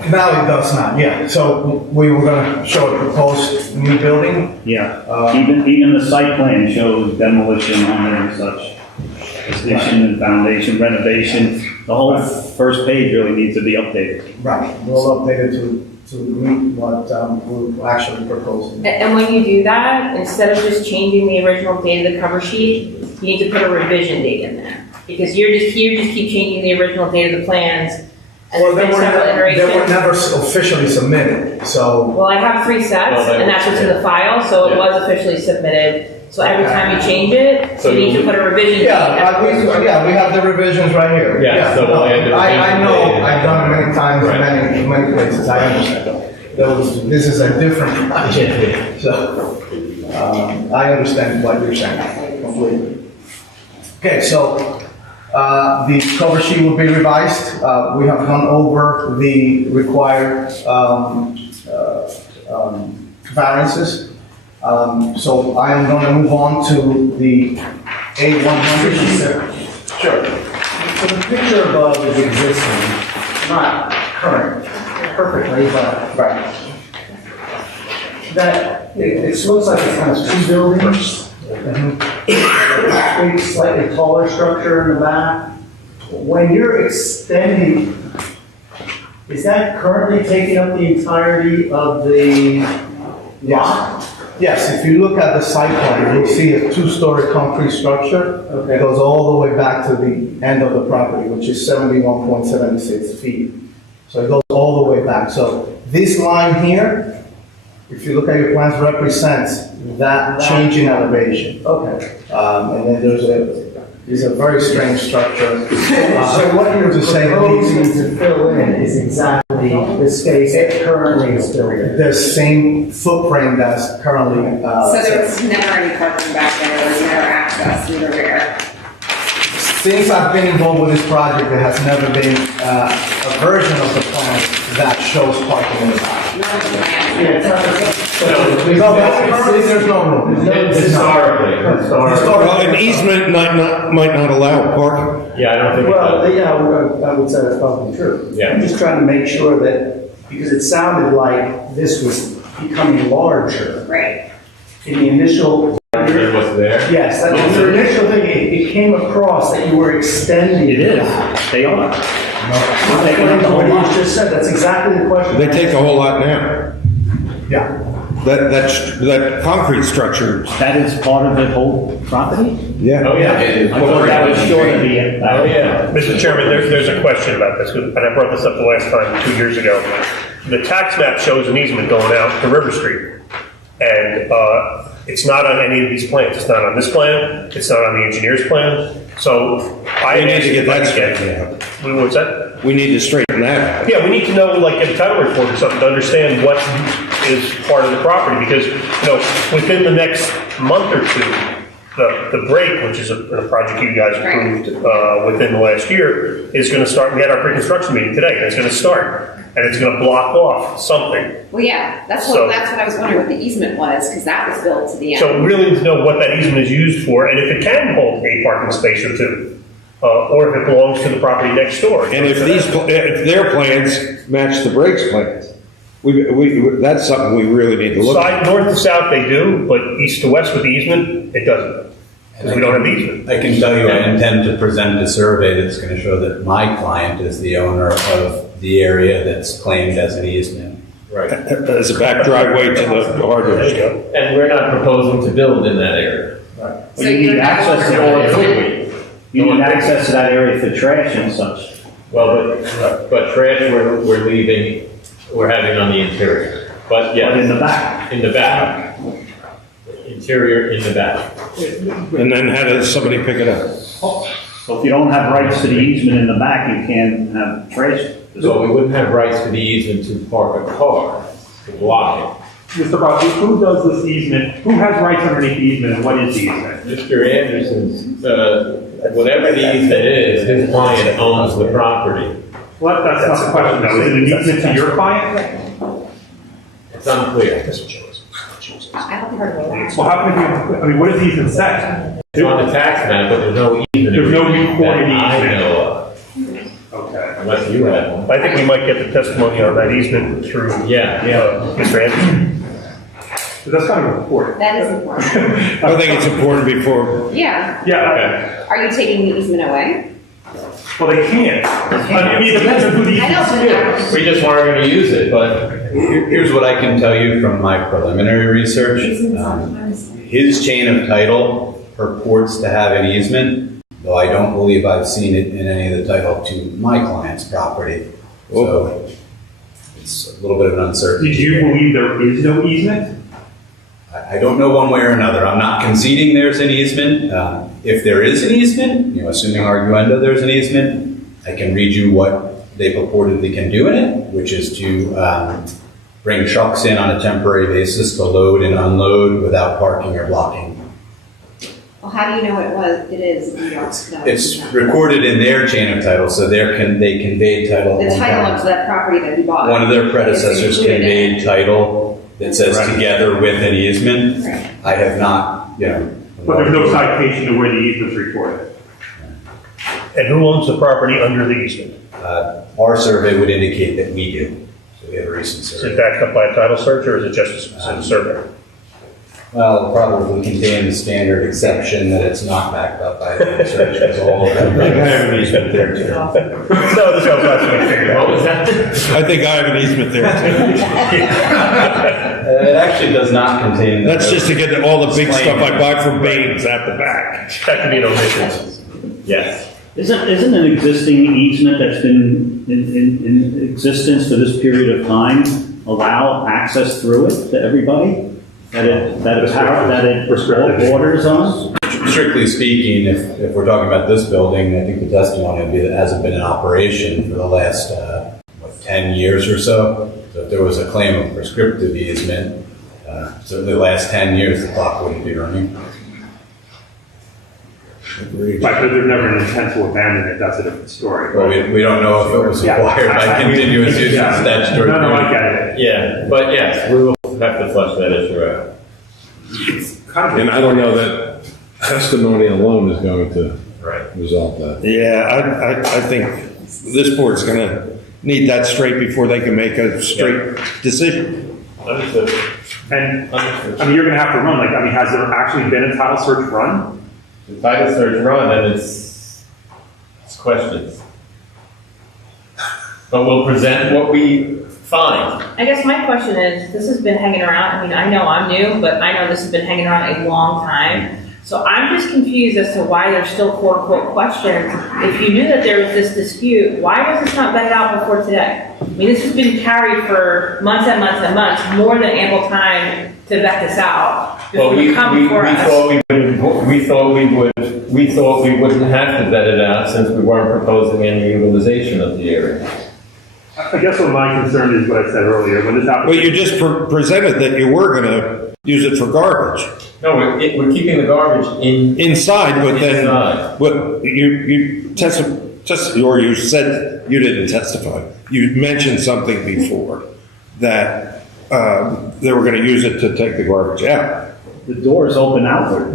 Now it does not, yeah. So we were gonna show a proposed new building. Yeah, even the site plan shows demolition on there and such. Addition and foundation, renovation, the whole first page really needs to be updated. Right, we'll update it to meet what we're actually proposing. And when you do that, instead of just changing the original date of the cover sheet, you need to put a revision date in there. Because you just keep changing the original date of the plans. And Well, there's been several they were iterations. never officially submitted, so. Well, I have 3 sets, and that's what's in the file, so it was officially submitted. So every time you change it, So you need to put a revision date. We have the revisions right here. Yeah, so we'll add the I revision know, date. I've done it many times, Right. many places, I understand. This is a different project, so, I understand what you're saying completely. Okay, so, the cover sheet will be revised. We have gone over the required variances. So I am going to move on to the A100? Sure. So the picture above is existing, not current, perfectly, but. Right. That, it looks like it has two buildings. Big, slightly taller structure in the back. When you're extending, is that currently taking up the entirety of the lot? Yes, if you look at the site plan, you'll see a two-story concrete structure. It goes all the way back to the end of the property, which is 71.76 feet. So it goes all the way back. So this line here, if you look at your plans, represents that change in elevation. Okay. And then there's a very strange structure. So what you're proposing to fill in is exactly the space that currently is filled in. The same footprint that's currently. So there was never any parking back there, there was never access, you were there. Since I've been involved with this project, there has never been a version of the plan that shows parking in the back. There's no room. Historically. Well, an easement might not allow parking. Yeah, I don't think it Well, does. yeah, I would say that's probably true. Yeah. I'm just trying to make sure that, because it sounded like this was becoming larger Right. in the initial. It was there. Yes, that was your initial thing, it came across that you were extending. It is, they are. What you just said, that's exactly the question. They take a whole lot now. Yeah. That concrete structure. That is part of the whole property? Yeah. Oh, yeah. I thought that was short of the. Oh, yeah. Mr. Chairman, there's a question about this, and I brought this up the last time, 2 years ago. The tax map shows an easement going out to River Street, and it's not on any of these plans. It's not on this plan, it's not on the engineer's plan, so I. We need to get that straightened out. What's that? We need to straighten that out. Yeah, we need to know, like, get a title report or something to understand what is part of the property, because, within the next month or two, the break, which is a project you guys approved within the last year, is going to start. We had our pre-construction meeting today, and it's going to start, and it's going to block off something. Well, yeah, that's what I was wondering what the easement was, because that was built to the end. So we really need to know what that easement is used for, and if it can hold a parking space or two, or if it belongs to the property next door. And if if their plans match the Briggs plans, that's something we really need to look at. Side north to south they do, but east to west with the easement, it doesn't. Because we don't have the easement. I can tell you I intend to present a survey that's going to show that my client is the owner of the area that's claimed as an easement. Right. As a back driveway to the hardware store. And we're not proposing to build in that area. Well, you need access to that area for trash and such. Well, but trash we're leaving, we're having on the interior. But yeah. But in the back. In the back. Interior in the back. And then how does somebody pick it up? So if you don't have rights to the easement in the back, you can't have trash. So we wouldn't have rights to the easement to park a car, to block Mr. Brodsky, who does this easement? Who has rights underneath the easement, and what is the easement? it. Mr. Anderson's, whatever the easement is, his client owns the property. Well, that's not the question, though. Is it an easement to your client? It's unclear. I haven't heard of that. Well, how can what does the easement say? It's on the tax map, but there's no easement. There's no recorded that I easement. know of. Okay. Unless you have one. I think we might get the testimony on that easement through Mr. Anderson. But that's kind of important. That is important. I think it's important before. Yeah. Yeah, okay. Are you taking the easement away? Well, they can't. I mean, it depends on who the I know, easement is. We just weren't going to use it, but Here's what I can tell you from my preliminary research. His chain of title purports to have an easement, though I don't believe I've seen it in any of the title to my client's property. So it's a little bit of an uncertainty. Did you believe there is no easement? I don't know one way or another. I'm not conceding there's an easement. If there is an easement, assuming arguendo there's an easement, I can read you what they purportedly can do in it, which is to bring trucks in on a temporary basis to load and unload without parking or blocking. Well, how do you know it is? You don't know. It's recorded in their chain of title, so they conveyed title. The title up to that property that you bought. One of their predecessors It's included in conveyed title that says together with an easement. Right. I have not, But there's no citation to where the easement's recorded. And who owns the property under the easement? Our survey would indicate that we do. So we have a recent Is it survey. backed up by a title search, or is it just a specific survey? Well, it'll probably contain the standard exception that it's not backed up by the search as a whole. I think I have an easement there too. No, this was last week, figured out. What was that? I think I have an easement there too. It actually does not contain. That's just to get all the big stuff I buy from Baines at the back. That could be an omission. Yes. Isn't an existing easement that's been in existence for this period of time allow access through it to everybody? That it borders on? Strictly speaking, if we're talking about this building, I think the testimony would be that it hasn't been in operation for the last, 10 years or so. So if there was a claim of prescriptive easement, certainly the last 10 years, the clock wouldn't be running. Right, but there's never an intent to abandon it, that's a different story. Well, we don't know if it was acquired by continuous use of statutory. No, I get it. Yeah, but yes, we will have to flush that issue out. And I don't know that testimony alone is going to Right. resolve that. Yeah, I think this board's gonna need that straight before they can make a straight decision. Understood. And, I mean, you're gonna have to run, has there actually been a title search run? The title search run, and it's questions. But we'll present what we find. I guess my question is, this has been hanging around, I mean, I know I'm new, but I know this has been hanging around a long time. So I'm just confused as to why there's still quote unquote questions. If you knew that there was this dispute, why was this not vetted out before today? I mean, this has been carried for months and months and months, more than ample time to vet this out. Well, we Come before us. thought we wouldn't have to vet it out since we weren't proposing any utilization of the area. I guess what my concern is what I said earlier, when this Well, application. you just presented that you were gonna use it for garbage. No, we're keeping the garbage Inside, but then, Inside. but you or you said you didn't testify. You mentioned something before that they were gonna use it to take the garbage out. The doors open outward.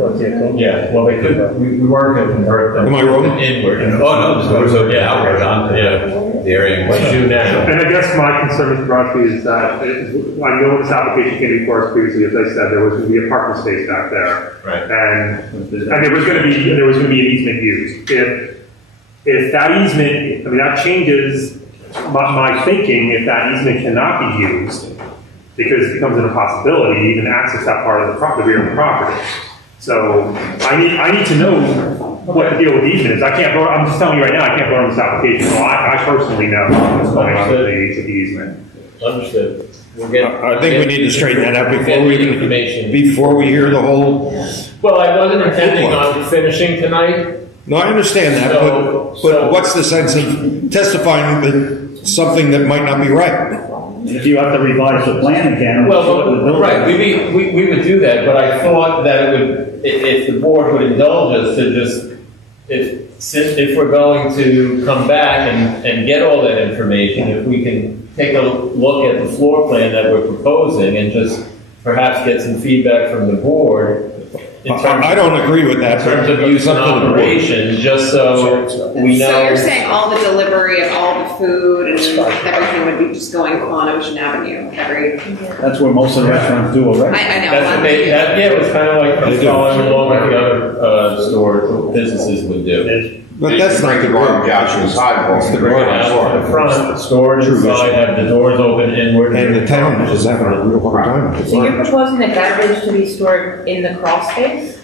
Yeah, well, they could, we weren't going to convert them. Am I wrong? Inward. Oh, no, the doors open Yeah, outward onto the area in What question. do now? And I guess my concern, Mr. Brodsky, is that, I know this application came before us previously, as I said, there was going to be a parking space back there. Right. And there was going to be an easement used. If that easement, I mean, that changes my thinking, if that easement cannot be used, because it becomes an impossibility to even access that part of the property, rear of the property. So I need to know what the deal with the easement is. I'm just telling you right now, I can't vote on this application. So I personally know what's going on with the easement. Understood. We'll get. I think we need to straighten that out Get information. before we hear the whole. Well, I wasn't intending on finishing tonight. No, I understand that, So- but what's the sense of testifying that something that might not be right? If you have to revise the plan again. Well, right, we would do that, but I thought that it would, if the board would indulge us to just, if we're going to come back and get all that information, if we can take a look at the floor plan that we're proposing and just perhaps get some feedback from the board. I don't agree with that. In terms of use and operation, just so we know. So you're saying all the delivery of all the food and everything would be just going on Ocean Avenue every? That's where most of the restaurants do already. I know. That's what yeah, it was kind of like following along with the other stores, businesses would do. But that's not the garbage out the sidewalk. It's the Bring it garbage. out to the front, storage inside, have the doors open inward. And the town is having a real hard time with So it. you're proposing the garbage to be stored in the crawl space?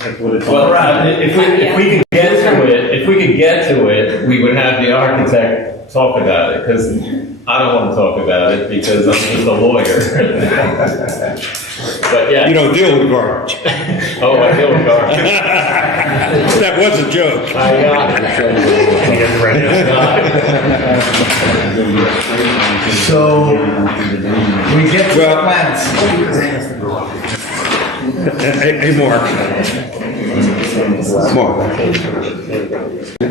That's what it's. Well, if we could get to it, we would have the architect talk about it, because I don't want to talk about it because I'm just a lawyer. But yeah. You don't deal with garbage. Oh, I deal with garbage. That was a joke. I got it. So, we get to the plans. Hey, Mark. Mark.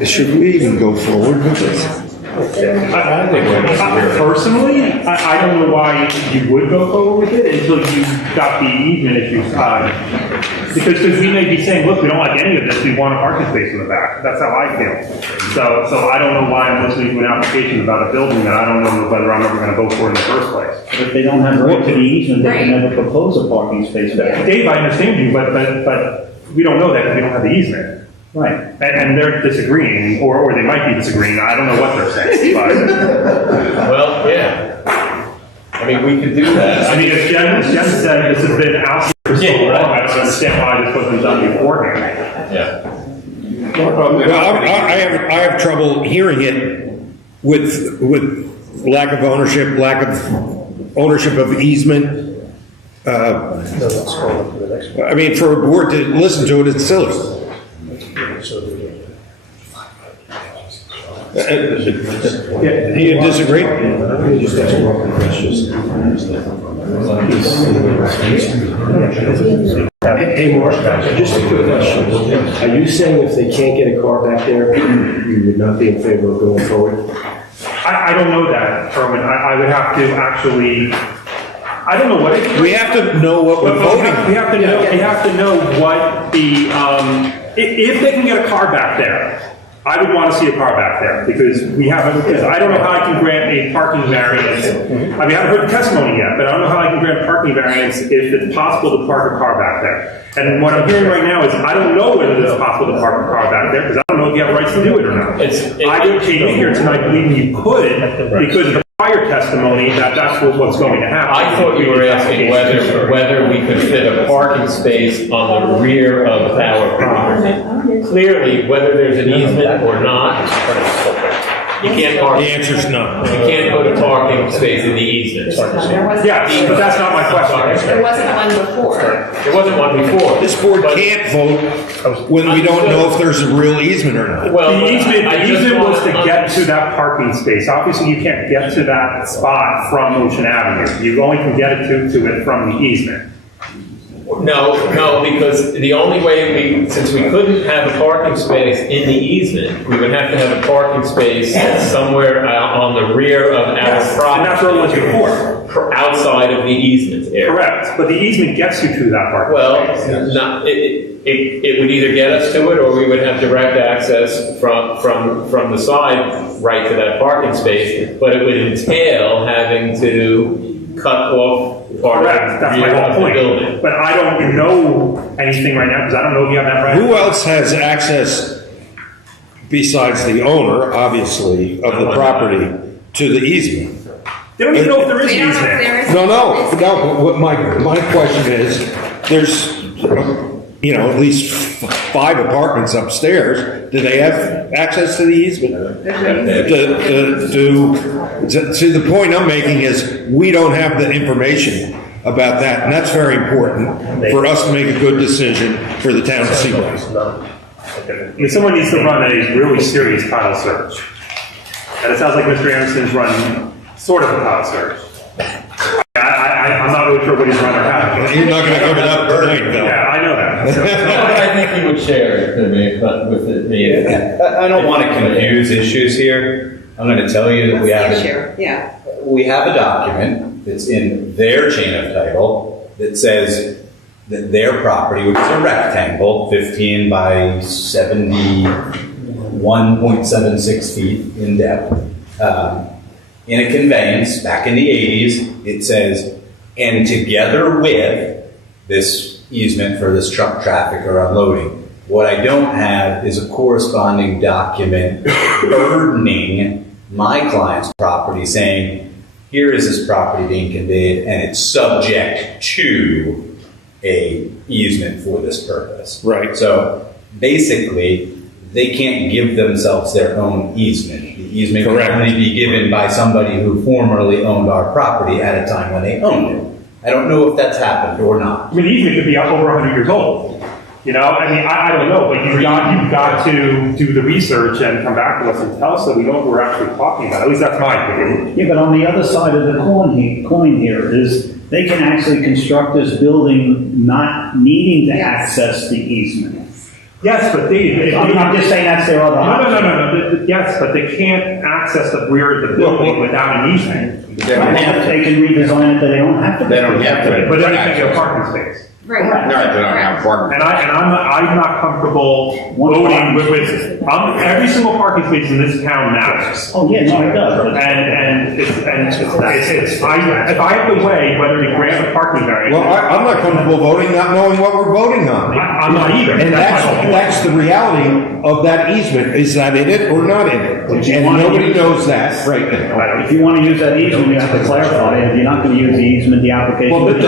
Should we even go forward with this? Personally, I don't know why you would go forward with it until you got the easement issues. Because we may be saying, look, we don't like any of this, we want a parking space in the back. That's how I feel. So I don't know why I'm listening to an application about a building that I don't know whether I'm ever gonna vote for in the first place. But if they don't have right to the easement, they can never propose a parking space there. Dave, I understand you, but we don't know that because we don't have the easement. Right. And they're disagreeing, or they might be disagreeing, I don't know what they're saying, but. Well, yeah. I mean, we could do that. I mean, as Jen said, this has been out for so long, I don't understand why this wasn't done beforehand. Yeah. Well, I have trouble hearing it with lack of ownership of easement. I mean, for a board to listen to it, it's silly. Do you disagree? Hey, Mark, just a quick question. Are you saying if they can't get a car back there, you would not be in favor of going forward? I don't know that, Herman. I would have to actually, I don't know what it is. We have to know what we're voting on. We have to know what the, if they can get a car back there, I would want to see a car back there because I don't know how I can grant a parking variance. I mean, I haven't heard the testimony yet, but I don't know how I can grant a parking variance if it's possible to park a car back there. And what I'm hearing right now is I don't know whether it's possible to park a car back there because I don't know if you have rights to do it or not. I came in here tonight believing you could because of the prior testimony that's what's going to happen. I thought you were asking whether we could fit a parking space on the rear of our property. Clearly, whether there's an easement or not, you can't park. The answer is no. You can't put a parking space in the easement. Yes, but that's not my question. There wasn't one before. There wasn't one before. This board can't vote when we don't know if there's a real easement or not. Well, the easement was to get to that parking space. Obviously, you can't get to that spot from Ocean Avenue. You only can get it to it from the easement. No, because the only way since we couldn't have a parking space in the easement, we would have to have a parking space somewhere on the rear of our property. And that's where it was before. Outside of the easement area. Correct, but the easement gets you to that parking Well, it would either get us to it, or we would have direct access from the side right to that parking space, but it would entail having to cut off part of That's the my rear whole of the point. building. But I don't know anything right now because I don't know if you have that right. Who else has access besides the owner, obviously, of the property to the easement? They don't even know if there is They an don't know if there easement. is. No. What my question is, there's, at least 5 apartments upstairs. Do they have access to the easement? To the point I'm making is, we don't have the information about that, and that's very important for us to make a good decision for the town of Seabright. I mean, someone needs to run a really serious title search. And it sounds like Mr. Anderson's running sort of a title search. I'm not really sure what he's running out. You're not going to give it up tonight, though. Yeah, I know that. I think he would share it with me. I don't want to confuse issues here. I'm going to tell you that we have a document that's in their chain of title that says that their property, which is a rectangle, 15 by 71.76 feet in depth, in a conveyance back in the 80s, it says, and together with this easement for this truck traffic or unloading. What I don't have is a corresponding document burdening my client's property saying, here is this property being conveyed and it's subject to a easement for this purpose. Right. So basically, they can't give themselves their own easement. The easement Correct. can only be given by somebody who formerly owned our property at a time when they owned it. I don't know if that's happened or not. I mean, the easement could be up over 100 years old. I don't know, but you've got to do the research and come back to us and tell us that we know what we're actually talking about. At least that's my opinion. Yeah, but on the other side of the coin here is they can actually construct this building not needing to access the easement. Yes, but I'm just saying that's their other option. No. Yes, but they can't access the rear of the building without an easement. They can redesign it that they don't have to. They don't have to. But then they can get a parking space. Right. No, they don't have parking. And I'm not comfortable voting with every single parking space in this town matters. Oh, yeah, no, it does. And if I have to weigh whether to grant a parking variance. Well, I'm not comfortable voting, not knowing what we're voting on. I'm not either. And that's the reality of that easement, is that in it or not in it? And nobody knows that right now. If you want to use that easement, you have to clarify it. If you're not going to use the easement, the application.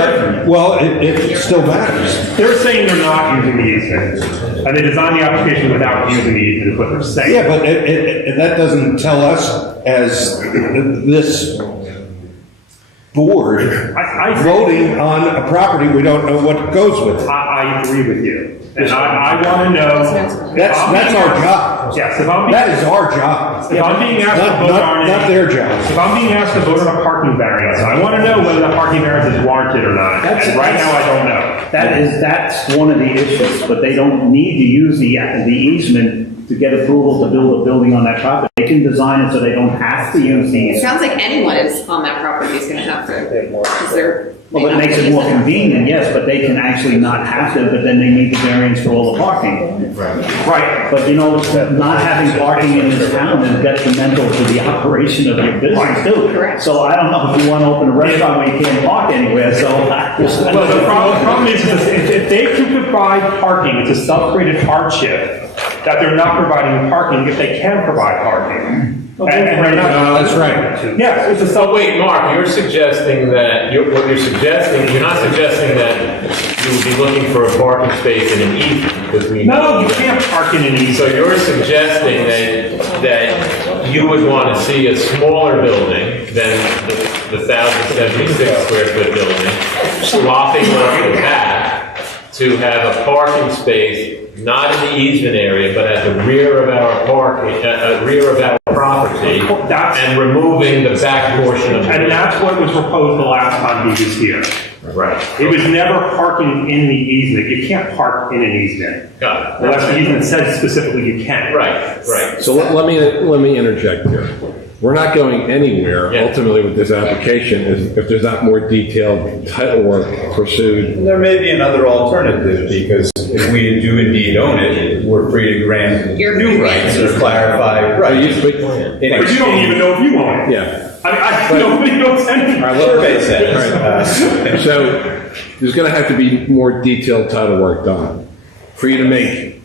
It still matters. They're saying they're not using the easement, and they designed the application without using the easement, is what they're saying. Yeah, but that doesn't tell us as this board voting on a property, we don't know what goes with it. I agree with you. And I want to know. That's our job. Yes, that is our job. If I'm being asked to vote on not their job. If I'm being asked to vote on a parking variance, I want to know whether that parking variance is warranted or not. And right now, I don't know. That's one of the issues, but they don't need to use the easement to get approval to build a building on that property. They can design it so they don't have to use the It easement. sounds like anyone is on that property is gonna have to, because they're. Well, it makes it more convenient, yes, but they can actually not have to, but then they need the variance for all the parking. Right. But not having parking in this town is detrimental to the operation of your business too. Correct. So I don't know if you want to open a restaurant where you can't park anywhere, so. Well, the problem is if they can provide parking, it's a self-created hardship that they're not providing parking if they can provide parking. And they're not. That's right. Yes, it's a So wait, Mark, you're suggesting that, what you're suggesting, you're not suggesting that you would be looking for a parking space in an easement, because we know. No, you can't park in an easement. So you're suggesting that you would want to see a smaller building than the 1,076 square foot building, swapping off the back to have a parking space not in the easement area, but at the rear of our rear of our property, and removing the back portion of the And that's what was proposed the last time he was here. Right. It was never parking in the easement. You can't park in an easement. Got it. Unless the easement says specifically you can. Right. So let me interject here. We're not going anywhere ultimately with this application if there's not more detailed title work pursued. There may be another alternative, because if we do indeed own it, we're free to grant new rights or clarify rights. But you don't even know if you own it. Yeah. Nobody knows anything. Survey says. So there's going to have to be more detailed title work done for you to make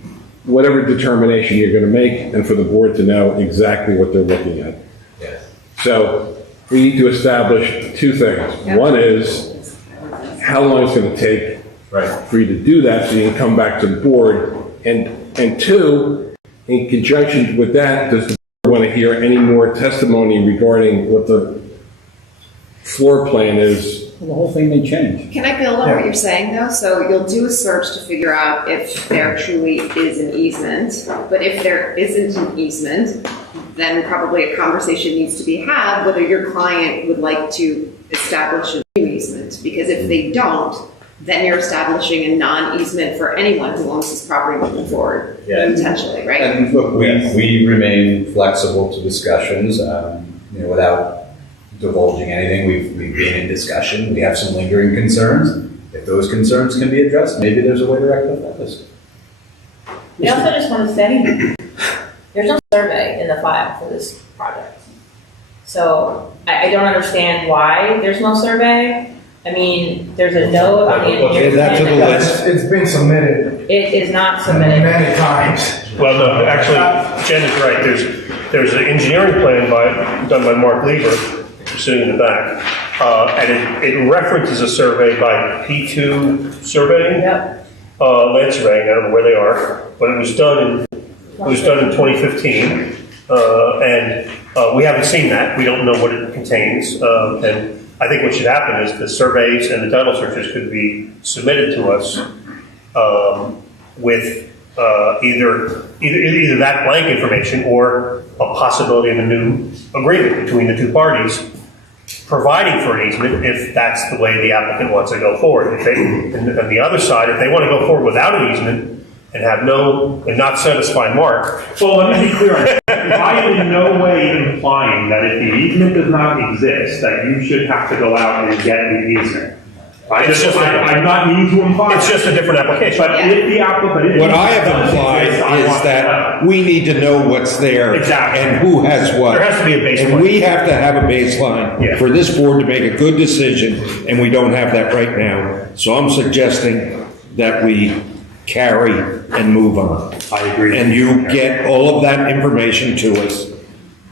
whatever determination you're going to make, and for the board to know exactly what they're looking at. So we need to establish two things. One is how long it's going to take for you to do that, so you can come back to the board. And two, in conjunction with that, does the board want to hear any more testimony regarding what the floor plan is? The whole thing may change. Can I build on what you're saying though? So you'll do a search to figure out if there truly is an easement, but if there isn't an easement, then probably a conversation needs to be had whether your client would like to establish a new easement. Because if they don't, then you're establishing a non-easement for anyone who owns this property moving forward, potentially, right? And look, we remain flexible to discussions, without divulging anything. We've been in discussion. We have some lingering concerns. If those concerns can be addressed, maybe there's a way to rectify this. I also just want to say, there's no survey in the file for this project. So I don't understand why there's no survey. I mean, there's a note on the engineering. It's been submitted It is not submitted. many times. Well, no, actually, Jen is right. There's an engineering plan done by Mark Lieber, sitting in the back, and it references a survey by P2 Surveying, land surveying. I don't know where they are, but it was done in 2015, and we haven't seen that. We don't know what it contains, and I think what should happen is the surveys and the title searches could be submitted to us with either that blank information or a possibility of a new agreement between the two parties, providing for an easement if that's the way the applicant wants to go forward. And the other side, if they want to go forward without an easement, and not satisfy Mark. Well, let me be clear on that. I am in no way implying that if the easement does not exist, that you should have to go out and get the easement. I'm not meaning to imply. It's just a different application. But if the applicant. What I have implied is that we need to know what's there. Exactly. And who has what. There has to be a baseline. And we have to have a baseline for this board to make a good decision, and we don't have that right now. So I'm suggesting that we carry and move on. I agree. And you get all of that information to us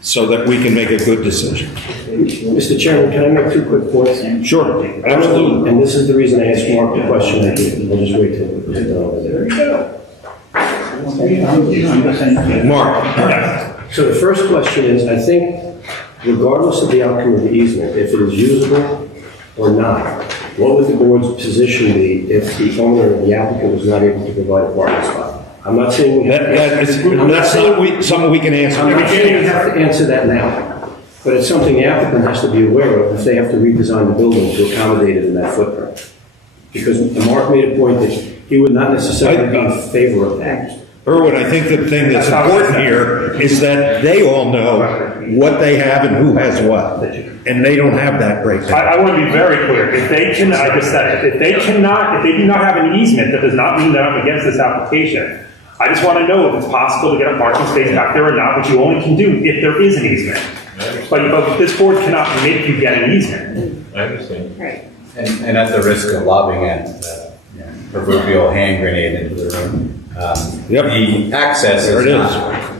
so that we can make a good decision. Mr. Chairman, can I make 2 quick points? Sure, absolutely. And this is the reason I asked Mark the question. We'll just wait till we're done over there. Mark. So the first question is, I think, regardless of the outcome of the easement, if it is usable or not, what would the board's position be if the owner or the applicant was not able to provide a parking spot? I'm not saying something we can answer. I'm not saying you have to answer that now, but it's something the applicant has to be aware of if they have to redesign the building to accommodate it in that footprint. Because Mark made a point that he would not necessarily be in favor of that. Erwin, I think the thing that's important here is that they all know what they have and who has what. And they don't have that right now. I want to be very clear. If they can, I just said it, if they do not have an easement, that does not mean that I'm against this application. I just want to know if it's possible to get a parking space back there or not, which you only can do if there is an easement. But this board cannot make you get an easement. I understand. Right. And at the risk of lobbing a proverbial hand grenade into the room, the access is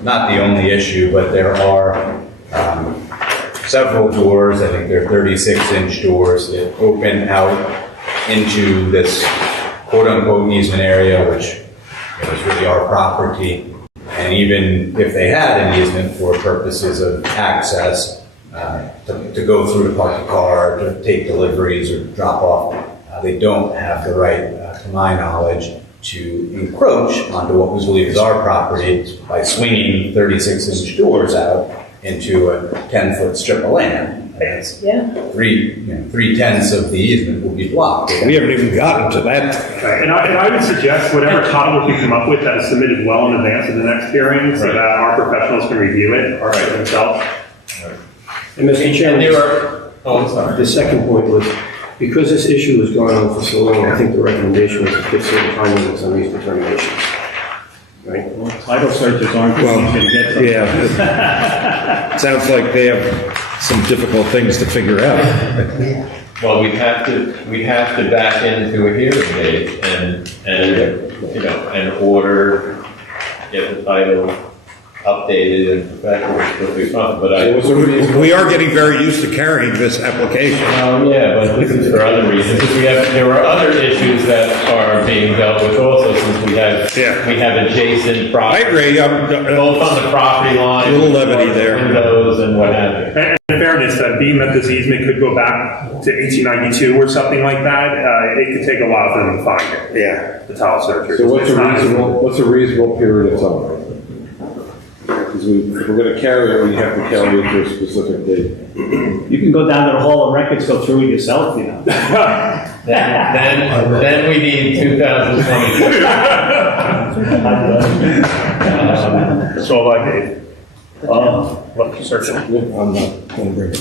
not the only issue, but there are several doors. I think they're 36-inch doors that open out into this quote-unquote easement area, which is really our property. And even if they had an easement for purposes of access, to go through to park the car, to take deliveries or drop off, they don't have the right, to my knowledge, to encroach onto what we believe is our property by swinging 36-inch doors out into a 10-foot strip of land. That's 3/10 of the easement will be blocked. We haven't even gotten to that. And I would suggest whatever title we come up with that is submitted well in advance of the next hearing, so that our professionals can review it for themselves. And Mr. Chairman, I'm sorry. The second point was, because this issue has gone on for so long, I think the recommendation was to put certain time limits on these determinations. Right? Well, title searches aren't going to get them. Yeah. Sounds like they have some difficult things to figure out. Well, we have to back into a hearing date and order, get the title updated and perfected, will be fun, but We are getting very used to carrying this application. yeah, but this is for other reasons. There are other issues that are being dealt with also, since we have adjacent property. I agree. Both on the property line. A little levity there. Windows and what have you. And in fairness, being that this easement could go back to 1892 or something like that, it could take a while for them to find it. Yeah. The title searchers. So what's a reasonable period of time? Because if we're going to carry it, we have to carry it to a specific date. You can go down to the Hall of Records, go through it yourself, you know. Then we need 2022. That's all I gave. Lucky searching. I'm not going to bring it.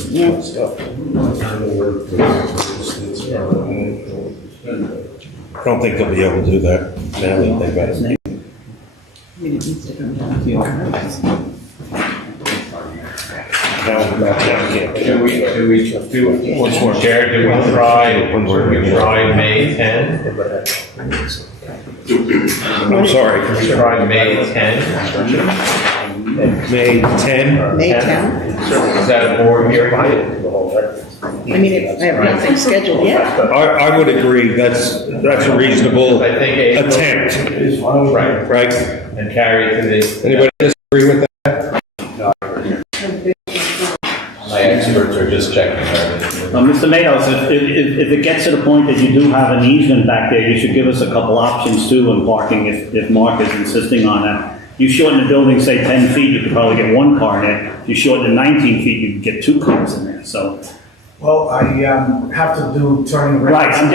I don't think they'll be able to do that now that they've got it. Do we once more, Jared, do we try May 10? I'm sorry. Can we try May 10? May 10? May 10? Is that a board hearing? I mean, I have nothing scheduled yet. I would agree. That's a reasonable I think April attempt. is fine. Right. And carry it to the. Anybody disagree with that? My experts are just checking everything. Mr. Matos, if it gets to the point that you do have an easement back there, you should give us a couple options too in parking if Mark is insisting on that. You shorten the building, say 10 feet, you could probably get one car in it. If you shorten it 19 feet, you could get two cars in there. So Well, I have to do turning. Right, I can't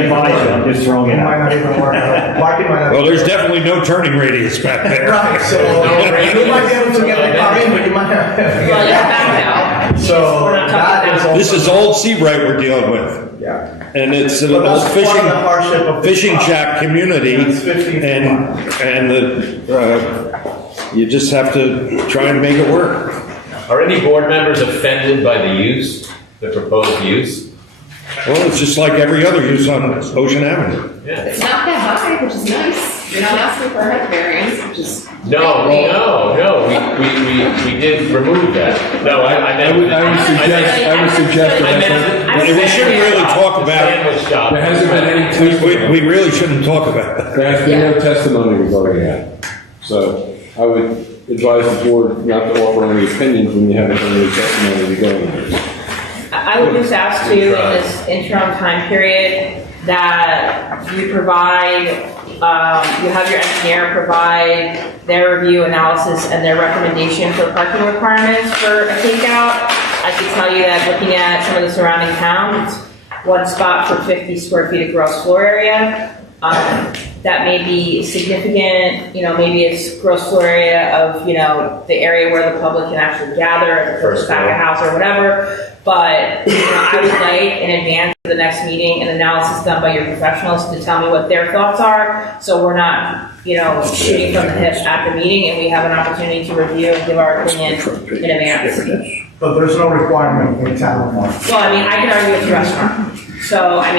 advise you, I'm just throwing it It might out. not even work out. Parking might not. Well, there's definitely no turning radius back there. Right, so you might be able to get the car in, but you might not. Well, yeah, back out. So We're not talking that is about- This is old Seabright we're dealing with. Yeah. And it's an But old that's part of the hardship of this fishing project. shack community, It's 15 feet and you just have to try and make it work. Are any board members offended by the use, the proposed use? Well, it's just like every other use on Ocean Avenue. It's not that high, which is nice. You're not asking for a height variance, which is. No, we did remove that. No, I meant. I would suggest I meant. We shouldn't really talk about it. Sandwich shop. There hasn't been any testimony. We really shouldn't talk about that. There has been no testimony regarding that. So I would advise the board not to offer any opinions when you haven't heard any testimony regarding this. I would just ask too, in this interim time period, that you provide, you have your engineer provide their review analysis and their recommendation for parking requirements for a takeout. I can tell you that looking at some of the surrounding towns, one spot for 50 square feet of gross floor area. That may be significant, maybe it's gross floor area of, the area where the public can actually gather, as opposed to back of house or whatever. But, I would like in advance of the next meeting, an analysis done by your professionals to tell me what their thoughts are. So we're not, shooting from the hip at the meeting and we have an opportunity to review and give our opinion in advance. But there's no requirement in town. Well, I can argue with the restaurant. So, I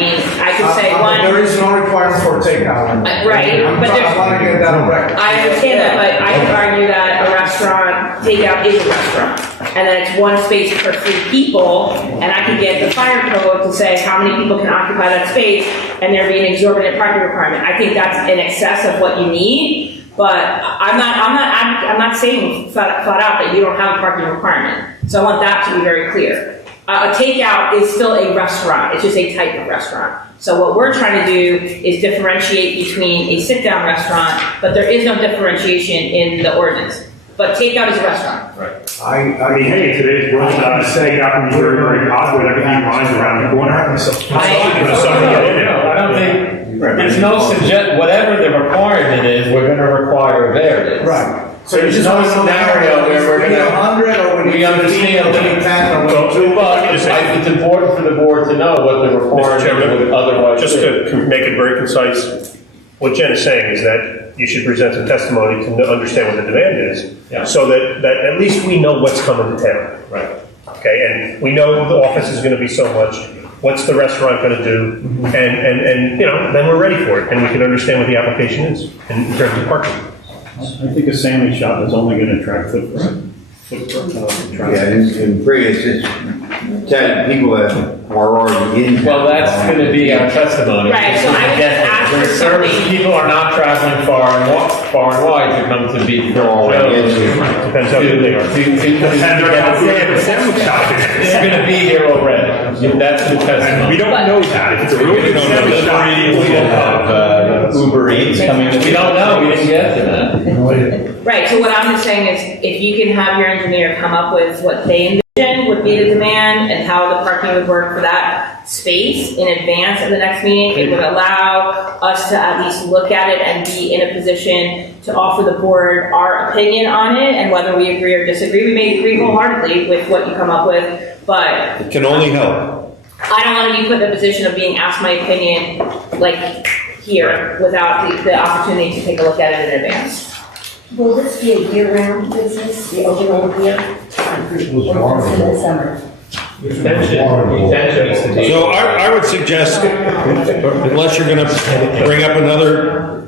could say one. There is no requirement for takeout. Right, but there's. I want to get that on record. I understand that, but I could argue that a restaurant, takeout is a restaurant. And then it's one space per 3 people, and I could get the fire code to say how many people can occupy that space, and there'd be an exorbitant parking requirement. I think that's in excess of what you need, but I'm not saying flat out that you don't have a parking requirement. So I want that to be very clear. A takeout is still a restaurant, it's just a type of restaurant. So what we're trying to do is differentiate between a sit-down restaurant, but there is no differentiation in the ordinance. But takeout is a restaurant. Right. I mean, hey, today's world, takeout can be very, very popular. There can be lines around the corner. I don't think, there's no whatever the requirement is, we're gonna require a variance. Right. So There's you just no want to know scenario where we're gonna. 100 or when We understand that. But it's important for the board to know what the requirement would otherwise Just be. to make it very concise, what Jen is saying is that you should present some testimony to understand what the demand is, Yeah. so that at least we know what's coming to town. Right. Okay, and we know the office is gonna be so much, what's the restaurant gonna do? And, then we're ready for it, and we can understand what the application is in terms of parking. I think a sandwich shop is only going to attract footprint. Yeah, in previous, it's 10 people that are already in. Well, that's gonna be our testimony. Right, so I would just ask for Service something. people are not traveling far and wide to come to be. Depends how good they are. Sandwich shop. They're gonna be here already. That's the testimony. We don't know that. If it's a really good sandwich shop, we don't have Uber Eats coming to. We don't know, we didn't get to that. Right, so what I'm just saying is, if you can have your engineer come up with what they envision would be the demand and how the parking would work for that space in advance of the next meeting, it would allow us to at least look at it and be in a position to offer the board our opinion on it, and whether we agree or disagree. We may agree wholeheartedly with what you come up with, but It can only help. I don't want to be put in a position of being asked my opinion, like here, without the opportunity to take a look at it in advance. Will this be a year-round business, the open all year? Or just in the summer? Retention is to be. So I would suggest, unless you're gonna bring up another,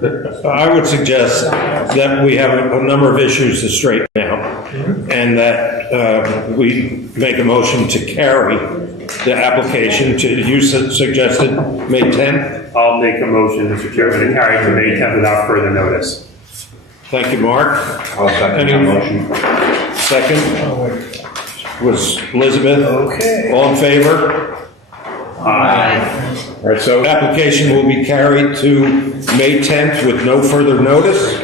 I would suggest that we have a number of issues to straighten out, and that we make a motion to carry the application to, you suggested May 10th? I'll make a motion, Mr. Chairman, to carry to May 10th without further notice. Thank you, Mark. I'll second that motion. Second was Elizabeth. Okay. All in favor? All right, so Application will be carried to May 10th with no further notice.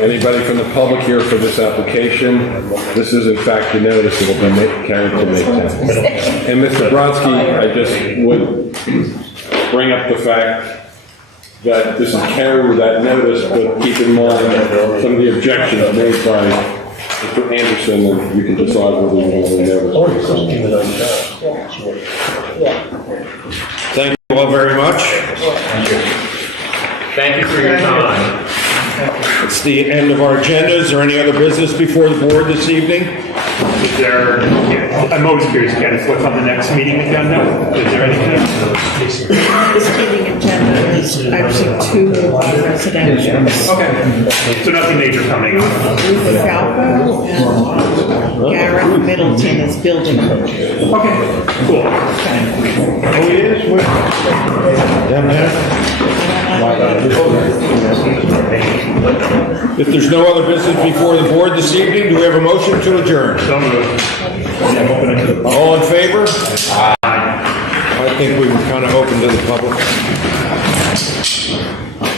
Anybody from the public here for this application? This is in fact the notice that will be carried to Maytown. And Mr. Brodsky, I just would bring up the fact that this is carried with that notice, but keep in mind some of the objections made by Mr. Anderson, and you can decide whether you want to notice. Thank you all very much. Thank you for your time. It's the end of our agenda. Is there any other business before the board this evening? Is there, I'm always curious, Kenneth, what's on the next meeting agenda? Is there anything? This meeting agenda is actually 2 residential. Okay, so nothing major coming up? Ruth Falco and Garrett Middleton is building. Okay, cool. Oh, he is? Where? Down there? If there's no other business before the board this evening, do we have a motion to adjourn? So moved. All in favor? I think we were kind of open to the public.